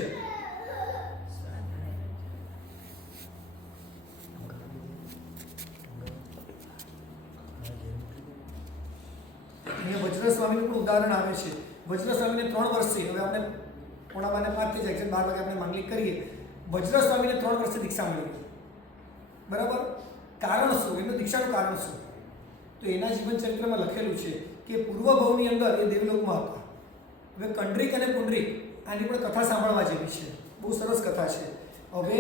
અહીંયા વજ્ર સ્વામીનું પણ ઉદાહરણ આવે છે. વજ્ર સ્વામીને 3 વર્ષે, હવે આપણે પોણામાં 5 થઈ જાય છે, 12 વાગે આપણે માંગલિક કરીએ. વજ્ર સ્વામીને 3 વર્ષે દીક્ષા મળી. બરાબર? કારણ શું? એનું દીક્ષાનું કારણ શું? તો એના જીવન ચરિત્રમાં લખેલું છે કે પૂર્વ ભવની અંદર એ દેવલોકમાં હતા. હવે કંડરીક અને પુંડરીક આની પણ કથા સાંભળવા જેવી છે. બહુ સરસ કથા છે. હવે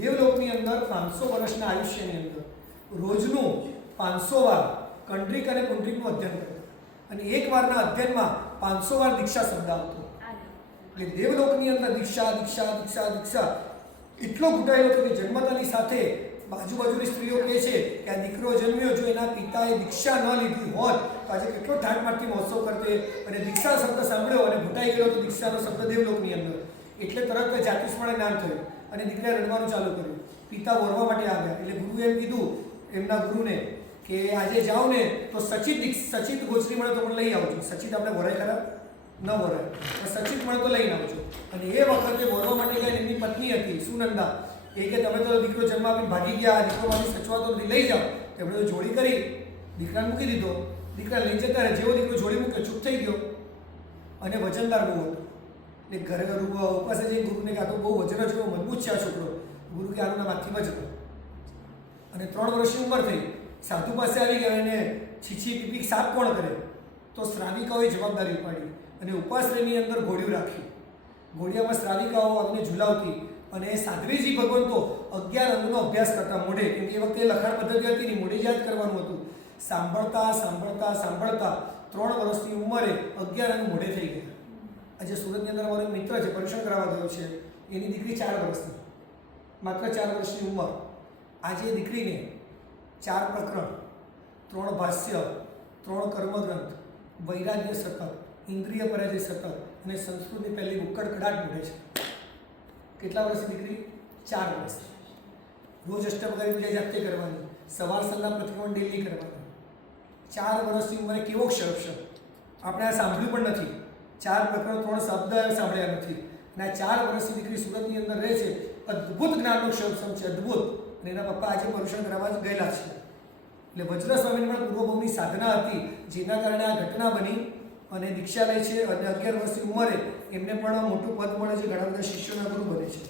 દેવલોકની અંદર 500 વર્ષના આયુષ્યની અંદર રોજનું 500 વાર કંડરીક અને પુંડરીકનું અધ્યયન કરતા અને એક વારના અધ્યયનમાં 500 વાર દીક્ષા શબ્દ આવતો. એટલે દેવલોકની અંદર દીક્ષા દીક્ષા દીક્ષા દીક્ષા એટલો ઘૂંટાયેલો હતો કે જન્મતાની સાથે બાજુની સ્ત્રીઓ કહે છે કે આ દીકરો જન્મ્યો, જો એના પિતાએ દીક્ષા ન લીધી હોત તો આજે કેટલો ઠાઠમાઠથી મહોત્સવ કરતે. અને દીક્ષા શબ્દ સાંભળ્યો અને ઘૂંટાઈ ગયો તો દીક્ષાનો શબ્દ દેવલોકની અંદર, એટલે તરત જ્યોતિષપણે જ્ઞાન થયું અને દીકરાએ રડવાનું ચાલુ કર્યું. પિતા વરવા માટે આવ્યા એટલે ગુરુએ એમ કીધું એમના ગુરુને કે આજે જાઓ ને તો સચિત ગોચરી મળે તો પણ લઈ આવજો. સચિત આપણે વરાય ખરા ન વરાય, પણ સચિત મળે તો લઈને આવજો. અને એ વખતે વરવા માટે ગયા એમની પત્ની હતી સુનંદા, એ કે તમે તો દીકરો જન્મ આપીને ભાગી ગયા, આ દીકરો મારી સચવાતો લઈ જાઓ. તેમણે તો જોડી કરી, દીકરાને મૂકી દીધો. દીકરા લઈ જતા રહે, જેવો દીકરો જોડી મૂક્યો ચૂપ થઈ ગયો અને વજનદાર બહુ હતો. એટલે ઘરે ઉપાસે જઈને ગુરુને કહ્યું બહુ વજન જેવો મજબૂત છે આ છોકરો. ગુરુ કે આનું નામ હાથીમાં જતો. અને 3 વર્ષની ઉંમર થઈ, સાધુ પાસે આવી ગયા એને છીછી પીપી સાફ કોણ કરે? તો શ્રાવિકાઓએ જવાબદારી ઉપાડી અને ઉપાશ્રયની અંદર ઘોડીઓ રાખી. ઘોડિયામાં શ્રાવિકાઓ આવીને ઝુલાવતી અને સાધ્વીજી ભગવંતો 11 અંગનો અભ્યાસ કરતા મોઢે, કેમ કે એ વખતે લખાણ પદ્ધતિ હતી નહીં, મોઢે યાદ કરવાનું હતું. સાંભળતા 3 વર્ષની ઉંમરે 11 અંગ મોઢે થઈ ગયા. આજે સુરતની અંદર અમારો મિત્ર છે, પરીક્ષણ કરાવવા ગયો છે, એની દીકરી 4 વર્ષની, માત્ર 4 વર્ષની ઉંમર. આજે એ દીકરીને 4 પ્રકરણ, 3 ભાષ્ય, 3 કર્મગ્રંથ, વૈરાગ્ય સતત, ઇન્દ્રિય પરાજય સતત અને સંસ્કૃતની પહેલી બુક કડકડાટ મળે છે. કેટલા વર્ષની દીકરી? 4 વર્ષ. રોજ અષ્ટમકારી પૂજા જાતે કરવાની, સવાર સાંજના પ્રતિક્રમણ ડેલી કરવાના. 4 વર્ષની ઉંમરે કેવો ક્ષરક્ષર! આપણે આ સાંભળ્યું પણ નથી. 4 પ્રકરણ, 3 શબ્દ સાંભળ્યા નથી. અને આ 4 વર્ષની દીકરી સુરતની અંદર રહે છે. અદ્ભુત જ્ઞાનનો ક્ષરક્ષમ છે, અદ્ભુત. અને એના પપ્પા આજે પરીક્ષણ કરાવવા જ ગયેલા છે. એટલે વજ્ર સ્વામીની પણ પૂર્વભૂમિની સાધના હતી, જેના કારણે આ ઘટના બની અને દીક્ષા લે છે. અને 11 વર્ષની ઉંમરે એમને પણ મોટું પદ મળે છે, ઘણા બધા શિષ્યોના ગુરુ બને છે.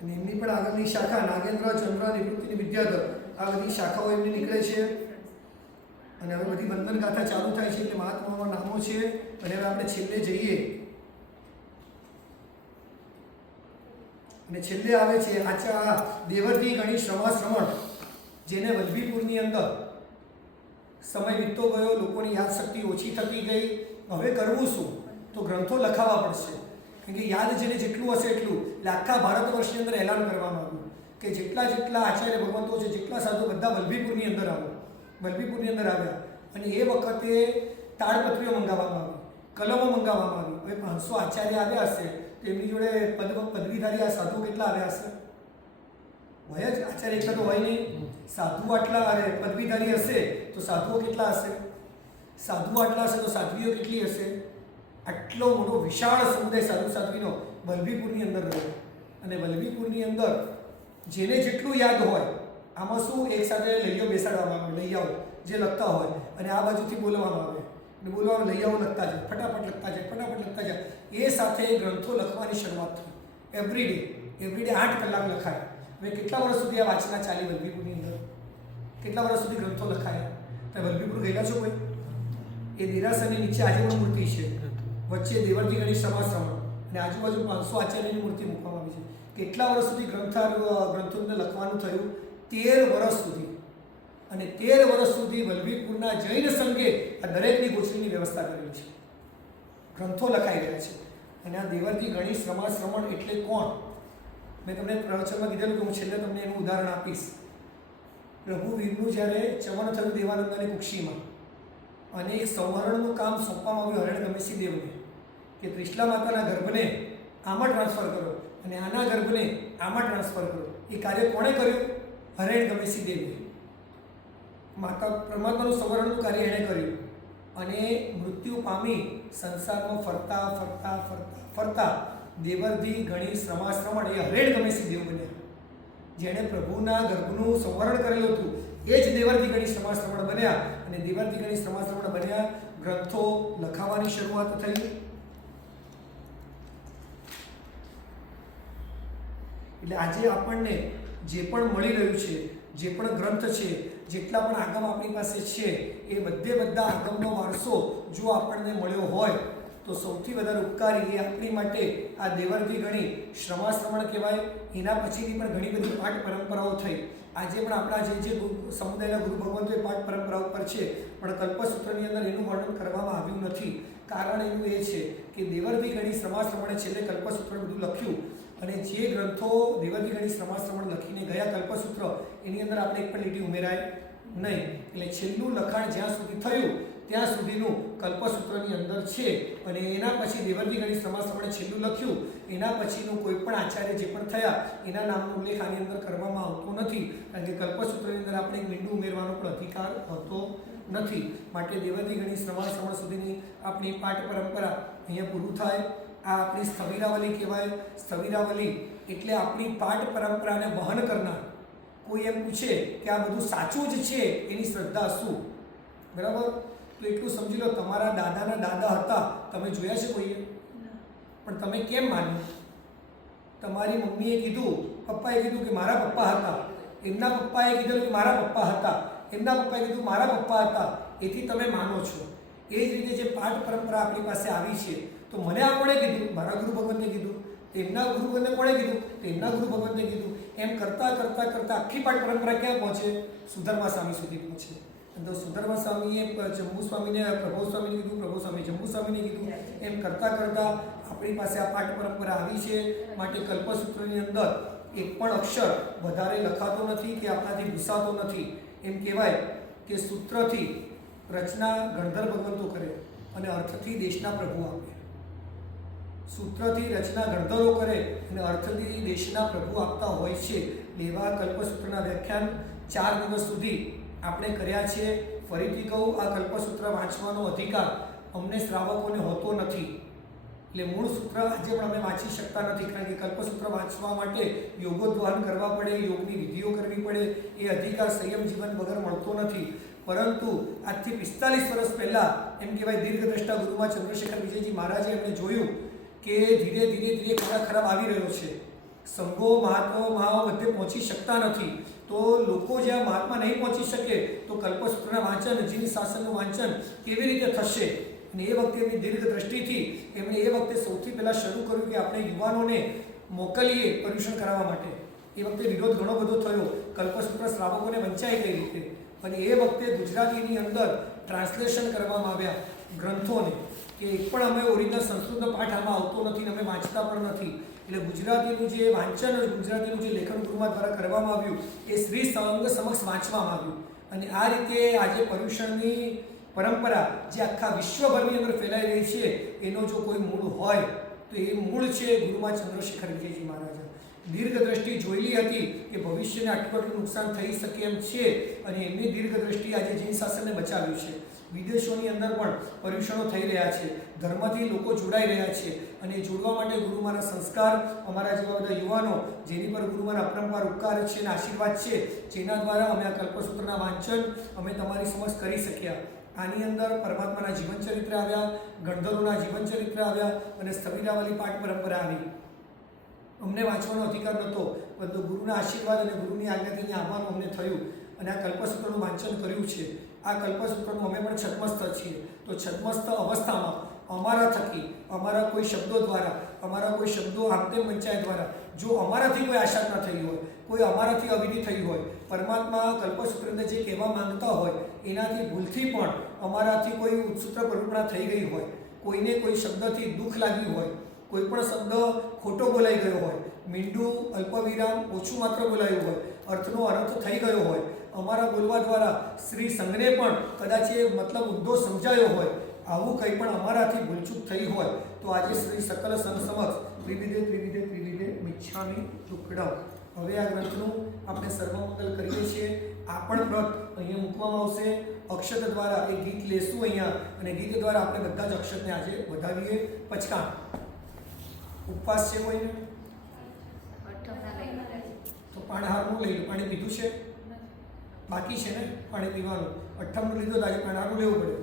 અને એમની પણ આગળની શાખા નાગેન્દ્ર, ચંદ્ર, નિવૃત્તિની વિદ્યાધર, આ બધી શાખાઓ એમની નીકળે છે. અને હવે બધી બંધન ગાથા ચાલુ થાય છે, એટલે મહાત્માઓના નામો છે. અને હવે આપણે છેલ્લે જઈએ અને છેલ્લે આવે છે આચા દેવર્તી ગણી શ્રવણ, જેને વલ્લભીપુરની અંદર સમય વીતતો ગયો, લોકોની યાદશક્તિ ઓછી થતી ગઈ. હવે કરવું શું? તો ગ્રંથો લખાવવા પડશે. કેમ કે યાદ જેને જેટલું હશે એટલું. એટલે આખા ભારત વર્ષની અંદર એલાન કરવામાં આવ્યું કે જેટલા આચાર્ય ભગવંતો છે, જેટલા સાધુ, બધા વલ્લભીપુરની અંદર આવ્યા. વલ્લભીપુરની અંદર આવ્યા અને એ વખતે તાડપત્રીઓ મંગાવવામાં આવી, કલમો મંગાવવામાં આવી. હવે 500 આચાર્ય આવ્યા હશે, તો એમની જોડે પદવીધારી આ સાધુ કેટલા આવ્યા હશે? હોય જ, આચાર્ય એટલા તો હોય નહીં. સાધુ આટલા, અરે પદવીધારી હશે તો સાધુઓ કેટલા હશે? સાધુ આટલા હશે તો સાધ્વીઓ કેટલી હશે? આટલો મોટો વિશાળ સમુદાય સાધુ સાધ્વીનો વલ્લભીપુરની અંદર રહ્યો. અને વલ્લભીપુરની અંદર જેને જેટલું યાદ હોય, આમાં શું એક સાથે લઈઓ બેસાડવામાં આવે, લઈયાઓ જે લખતા હોય અને આ બાજુથી બોલવામાં આવે અને બોલવામાં લઈયાઓ લખતા જાય, ફટાફટ લખતા જાય. એ સાથે ગ્રંથો લખવાની શરૂઆત થઈ. એવરીડે 8 કલાક લખાય. હવે કેટલા વર્ષ સુધી આ વાંચના ચાલી વલ્લભીપુરની અંદર? કેટલા વર્ષ સુધી ગ્રંથો લખાયા? તમે વલ્લભીપુર ગયેલા છો કોઈ? એ દેરાસરની નીચે આજે પણ મૂર્તિ છે, વચ્ચે દેવર્તી ગણી શ્રવણ અને આજુબાજુ 500 આચાર્યની મૂર્તિ મૂકવામાં આવી છે. કેટલા વર્ષ સુધી ગ્રંથોને લખવાનું થયું? 13 વર્ષ સુધી. અને 13 વર્ષ સુધી વલ્લભીપુરના જૈન સંઘે આ દરેકની ગોચરીની વ્યવસ્થા કરેલી છે. ગ્રંથો લખાઈ રહ્યા છે. અને આ દેવર્તી ગણી શ્રવણ એટલે કોણ? મેં તમને પ્રવચનમાં કીધેલું કે હું છેલ્લે તમને એનું ઉદાહરણ આપીશ. રઘુવીરનું જ્યારે ચવન થયું દેવાનંદની કુક્ષીમાં અને એક સંવરણનું કામ સોંપવામાં આવ્યું હરણગમેશી દેવને કે ત્રિશલા માતાના ગર્ભને આમાં ટ્રાન્સફર કરો અને આના ગર્ભને આમાં ટ્રાન્સફર કરો. એ કાર્ય કોણે કર્યું? હરણગમેશી દેવે. માતા પરમાત્માનું સંવરણનું કાર્ય એણે કર્યું અને મૃત્યુ પામી સંસારમાં ફરતા દેવર્તી ગણી શ્રવણ એ હરણગમેશી દેવ બન્યા. જેણે પ્રભુના ગર્ભનું સંવરણ કરેલું હતું એ જ દેવર્તી ગણી શ્રવણ બન્યા. અને દેવર્તી ગણી શ્રવણ બન્યા. ગ્રંથો લખાવાની શરૂઆત થઈ. એટલે આજે આપણને જે પણ મળી રહ્યું છે, જે પણ ગ્રંથ છે, જેટલા પણ આગમ આપણી પાસે છે, એ બધા આગમનો વારસો જો આપણને મળ્યો હોય તો સૌથી વધારે ઉપકારી એ આપણી માટે આ દેવર્તી ગણી શ્રવણ કહેવાય. એના પછીની પણ ઘણી બધી પાઠ પરંપરાઓ થઈ. આજે પણ આપણા જે સમુદાયના ગુરુ ભગવંતો એ પાઠ પરંપરા ઉપર છે. પણ કલ્પસૂત્રની અંદર એનું વર્ણન કરવામાં આવ્યું નથી. કારણ એનું એ છે કે દેવર્ષિ ગણી શ્રમાશ્રમણે છેલ્લે કલ્પસૂત્ર બધું લખ્યું, અને જે ગ્રંથો દેવર્ષિ ગણી શ્રમાશ્રમણ લખીને ગયા કલ્પસૂત્ર, એની અંદર આપણે એક પણ લીટી ઉમેરાય નહીં. એટલે છેલ્લું લખાણ જ્યાં સુધી થયું ત્યાં સુધીનું કલ્પસૂત્રની અંદર છે, અને એના પછી દેવર્ષિ ગણી શ્રમાશ્રમણે છેલ્લું લખ્યું, એના પછીનું કોઈ પણ આચાર્ય જે પણ થયા એના નામનો ઉલ્લેખ આની અંદર કરવામાં આવતો નથી, કારણ કે કલ્પસૂત્રની અંદર આપણે એક મીંડું ઉમેરવાનો પણ અધિકાર હોતો નથી. માટે દેવર્ષિ ગણી શ્રમાશ્રમણ સુધીની આપણી પાઠ પરંપરા અહીંયા પૂરું થાય. આ આપણી સ્થવિરાવલી કહેવાય. સ્થવિરાવલી એટલે આપણી પાઠ પરંપરાને વહન કરનાર. કોઈ એમ પૂછે કે આ બધું સાચું જ છે, એની શ્રદ્ધા શું? બરાબર? તો એટલું સમજી લો, તમારા દાદાના દાદા હતા, તમે જોયા છે કોઈએ? પણ તમે કેમ માન્યું? તમારી મમ્મીએ કીધું, પપ્પાએ કીધું કે મારા પપ્પા હતા, એમના પપ્પાએ કીધું કે મારા પપ્પા હતા, એમના પપ્પાએ કીધું મારા પપ્પા હતા, એથી તમે માનો છો. એ જ રીતે જે પાઠ પરંપરા આપણી પાસે આવી છે, તો મને આ કોણે કીધું? મારા ગુરુ ભગવંતે કીધું. તેમના ગુરુ ભગવંતે કોણે કીધું? તેમના ગુરુ ભગવંતે કીધું. એમ કરતાં કરતાં કરતાં આખી પાઠ પરંપરા ક્યાં પહોંચે? સુધર્મા સ્વામી સુધી પહોંચે. તો સુધર્મા સ્વામીએ જંબુ સ્વામીને પ્રભુ સ્વામીને કીધું, પ્રભુ સ્વામી જંબુ સ્વામીને કીધું. એમ કરતાં કરતાં આપણી પાસે આ પાઠ પરંપરા આવી છે. માટે કલ્પસૂત્રની અંદર એક પણ અક્ષર વધારે લખાતો નથી કે આપણાથી ભૂસાતો નથી. એમ કહેવાય કે સૂત્રથી રચના ગણધર ભગવંતો કરે અને અર્થથી દેશના પ્રભુ આપે. સૂત્રથી રચના ગણધરો કરે અને અર્થથી દેશના પ્રભુ આપતા હોય છે. એવા કલ્પસૂત્રના વ્યાખ્યાન 4 દિવસ સુધી આપણે કર્યા છે. ફરીથી કહું, આ કલ્પસૂત્ર વાંચવાનો અધિકાર અમને શ્રાવકોને હોતો નથી. એટલે મૂળ સૂત્ર આજે પણ અમે વાંચી શકતા નથી, કારણ કે કલ્પસૂત્ર વાંચવા માટે યોગોદ્વાહન કરવા પડે, યોગની વિધિઓ કરવી પડે. એ અધિકાર સંયમ જીવન વગર મળતો નથી. પરંતુ આજથી 45 વર્ષ પહેલાં એમ કહેવાય દીર્ઘદ્રષ્ટા ગુરુમાં ચંદ્રશેખર વિજયજી મહારાજે એમણે જોયું કે ધીરે ધીરે ખરાબ આવી રહ્યો છે. સંઘો મહાત્માઓ બધે પહોંચી શકતા નથી. તો લોકો જ્યાં મહાત્મા નહીં પહોંચી શકે તો કલ્પસૂત્રના વાંચન, જીન શાસનનું વાંચન કેવી રીતે થશે? અને એ વખતે એમની દીર્ઘ દ્રષ્ટિથી એમણે એ વખતે સૌથી પહેલાં શરૂ કર્યું કે આપણે યુવાનોને મોકલીએ પર્યુષણ કરાવવા માટે. એ વખતે વિરોધ ઘણો બધો થયો, કલ્પસૂત્ર શ્રાવકોને વંચાઈ કઈ રીતે. અને એ વખતે ગુજરાતીની અંદર ટ્રાન્સલેશન કરવામાં આવ્યા ગ્રંથોને, કે એક પણ અમે ઓરિજિનલ સંસ્કૃતનો પાઠ આમાં આવતો નથી, અમે વાંચતા પણ નથી. એટલે ગુજરાતીનું જે વાંચન, ગુજરાતીનું જે લેખન ગુરુમા દ્વારા કરવામાં આવ્યું એ શ્રી સંઘ સમક્ષ વાંચવામાં આવ્યું. અને આ રીતે આજે પર્યુષણની પરંપરા જે આખા વિશ્વભરની અંદર ફેલાઈ રહી છે, એનો જો કોઈ મૂળ હોય તો એ મૂળ છે ગુરુમા ચંદ્રશેખર વિજયજી મહારાજ. દીર્ઘ દ્રષ્ટિ જોયેલી હતી કે ભવિષ્યને આટલું નુકસાન થઈ શકે એમ છે, અને એમની દીર્ઘ દ્રષ્ટિ આજે જૈન શાસનને બચાવ્યું છે. વિદેશોની અંદર પણ પર્યુષણો થઈ રહ્યા છે, ધર્મથી લોકો જોડાઈ રહ્યા છે, અને જોડવા માટે ગુરુમાના સંસ્કાર, અમારા જેવા બધા યુવાનો જેની પર ગુરુમાના અપરંપાર ઉપકાર છે અને આશીર્વાદ છે, જેના દ્વારા અમે આ કલ્પસૂત્રના વાંચન અમે તમારી સમક્ષ કરી શક્યા. આની અંદર પરમાત્માના જીવનચરિત્ર આવ્યા, ગણધરોના જીવનચરિત્ર આવ્યા, અને સ્થવિરાવલી પાઠ પરંપરા આવી. અમને વાંચવાનો અધિકાર નહોતો, પરંતુ ગુરુના આશીર્વાદ અને ગુરુની આજ્ઞાથી આવવાનું અમને થયું, અને આ કલ્પસૂત્રનું વાંચન કર્યું છે. આ કલ્પસૂત્રનું અમે પણ છદ્મસ્થ છીએ. તો છદ્મસ્થ અવસ્થામાં અમારા થકી, અમારા કોઈ શબ્દો દ્વારા, અમારા કોઈ શબ્દો આમ તેમ પંચાયત દ્વારા જો અમારાથી કોઈ આશાના થઈ હોય, કોઈ અમારાથી અવિધિ થઈ હોય, પરમાત્મા કલ્પસૂત્રને જે કહેવા માંગતા હોય એનાથી ભૂલથી પણ અમારાથી કોઈ ઉત્સૂત્ર પરિપૂર્ણા થઈ ગઈ હોય, કોઈને કોઈ શબ્દથી દુઃખ લાગ્યું હોય, કોઈ પણ શબ્દ ખોટો બોલાઈ ગયો હોય, મીંડું અલ્પવિરામ ઓછું માત્ર બોલાયું હોય, અર્થનો અનર્થ થઈ ગયો હોય, અમારા બોલવા દ્વારા શ્રી સંઘને પણ કદાચ એ મતલબ મુદ્દો સમજાયો હોય, આવું કંઈ પણ અમારાથી ભૂલચૂક થઈ હોય, તો આજે શ્રી સકલ સંઘ સમક્ષ ત્રિવિધે મિચ્છામિ દુક્કડમ. હવે આ ગ્રંથનું આપણે સર્વમંગલ કરીએ છીએ. આ પણ વ્રત અહીંયા મૂકવામાં આવશે. અક્ષત દ્વારા એ ગીત લેશું અહીંયા, અને ગીત દ્વારા આપણે બધા જ અક્ષતને આજે વધાવીએ. પચકાણ ઉપવાસ છે કોઈને? તો પાણહારનું લઈ લો. પાણી પીધું છે? બાકી છે ને પાણી પીવાનું? 58નું લીધું તો આજે પાણહારનું લેવું પડે.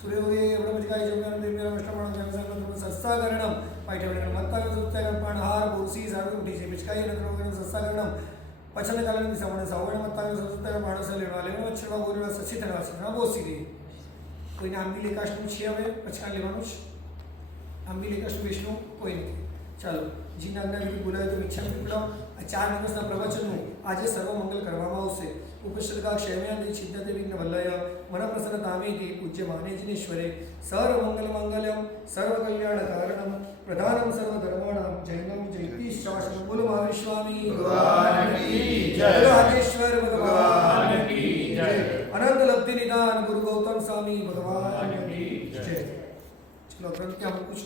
સૂર્યોગે બ્રહ્મજગાય જમ્યાનું દેવ્યાનું અષ્ટમાણું સસ્સાગરણમ પાઠવણમ મત્તાગમ સત્યાગમ પાણહાર બોસી સારું ઉઠી છે પિચકાય નગરવગમ સસ્સાગરણમ પછન કાલની સમણ સાવણ મત્તાગમ સત્યાગમ પાણસ લેવા લેવા છેવા બોલવા સચિતના સના બોસી ગઈ. કોઈને આંબી લેકાશનું છે? હવે પછાણ લેવાનું છે આંબી લેકાશનું વિષ્ણુ કોઈ નથી. ચાલો જીના આજ્ઞા બોલાવે તો મિચ્છામિ બોલાવો. આ 4 દિવસના પ્રવચનનું આજે સર્વમંગલ કરવામાં આવશે. ઉપસર્ગા ક્ષેમ્યાદિ છિદ્દતે વિઘ્ન વલ્લય મન પ્રસન્ન તામેતિ પૂજ્ય માનેજનેશ્વરે સર્વમંગલ મંગલમ સર્વકલ્યાણ કારણમ પ્રધાનમ સર્વધર્માણામ જૈનમ જયતિ શાસન. બોલો મહાવીર સ્વામી ભગવાન કી જય. બોલો આદેશ્વર ભગવાન કી જય. અનંત લબ્ધિ નિદાન ગુરુ ગૌતમ સ્વામી ભગવાન કી જય. ચલો ગ્રંથ ત્યાં મૂકું છું.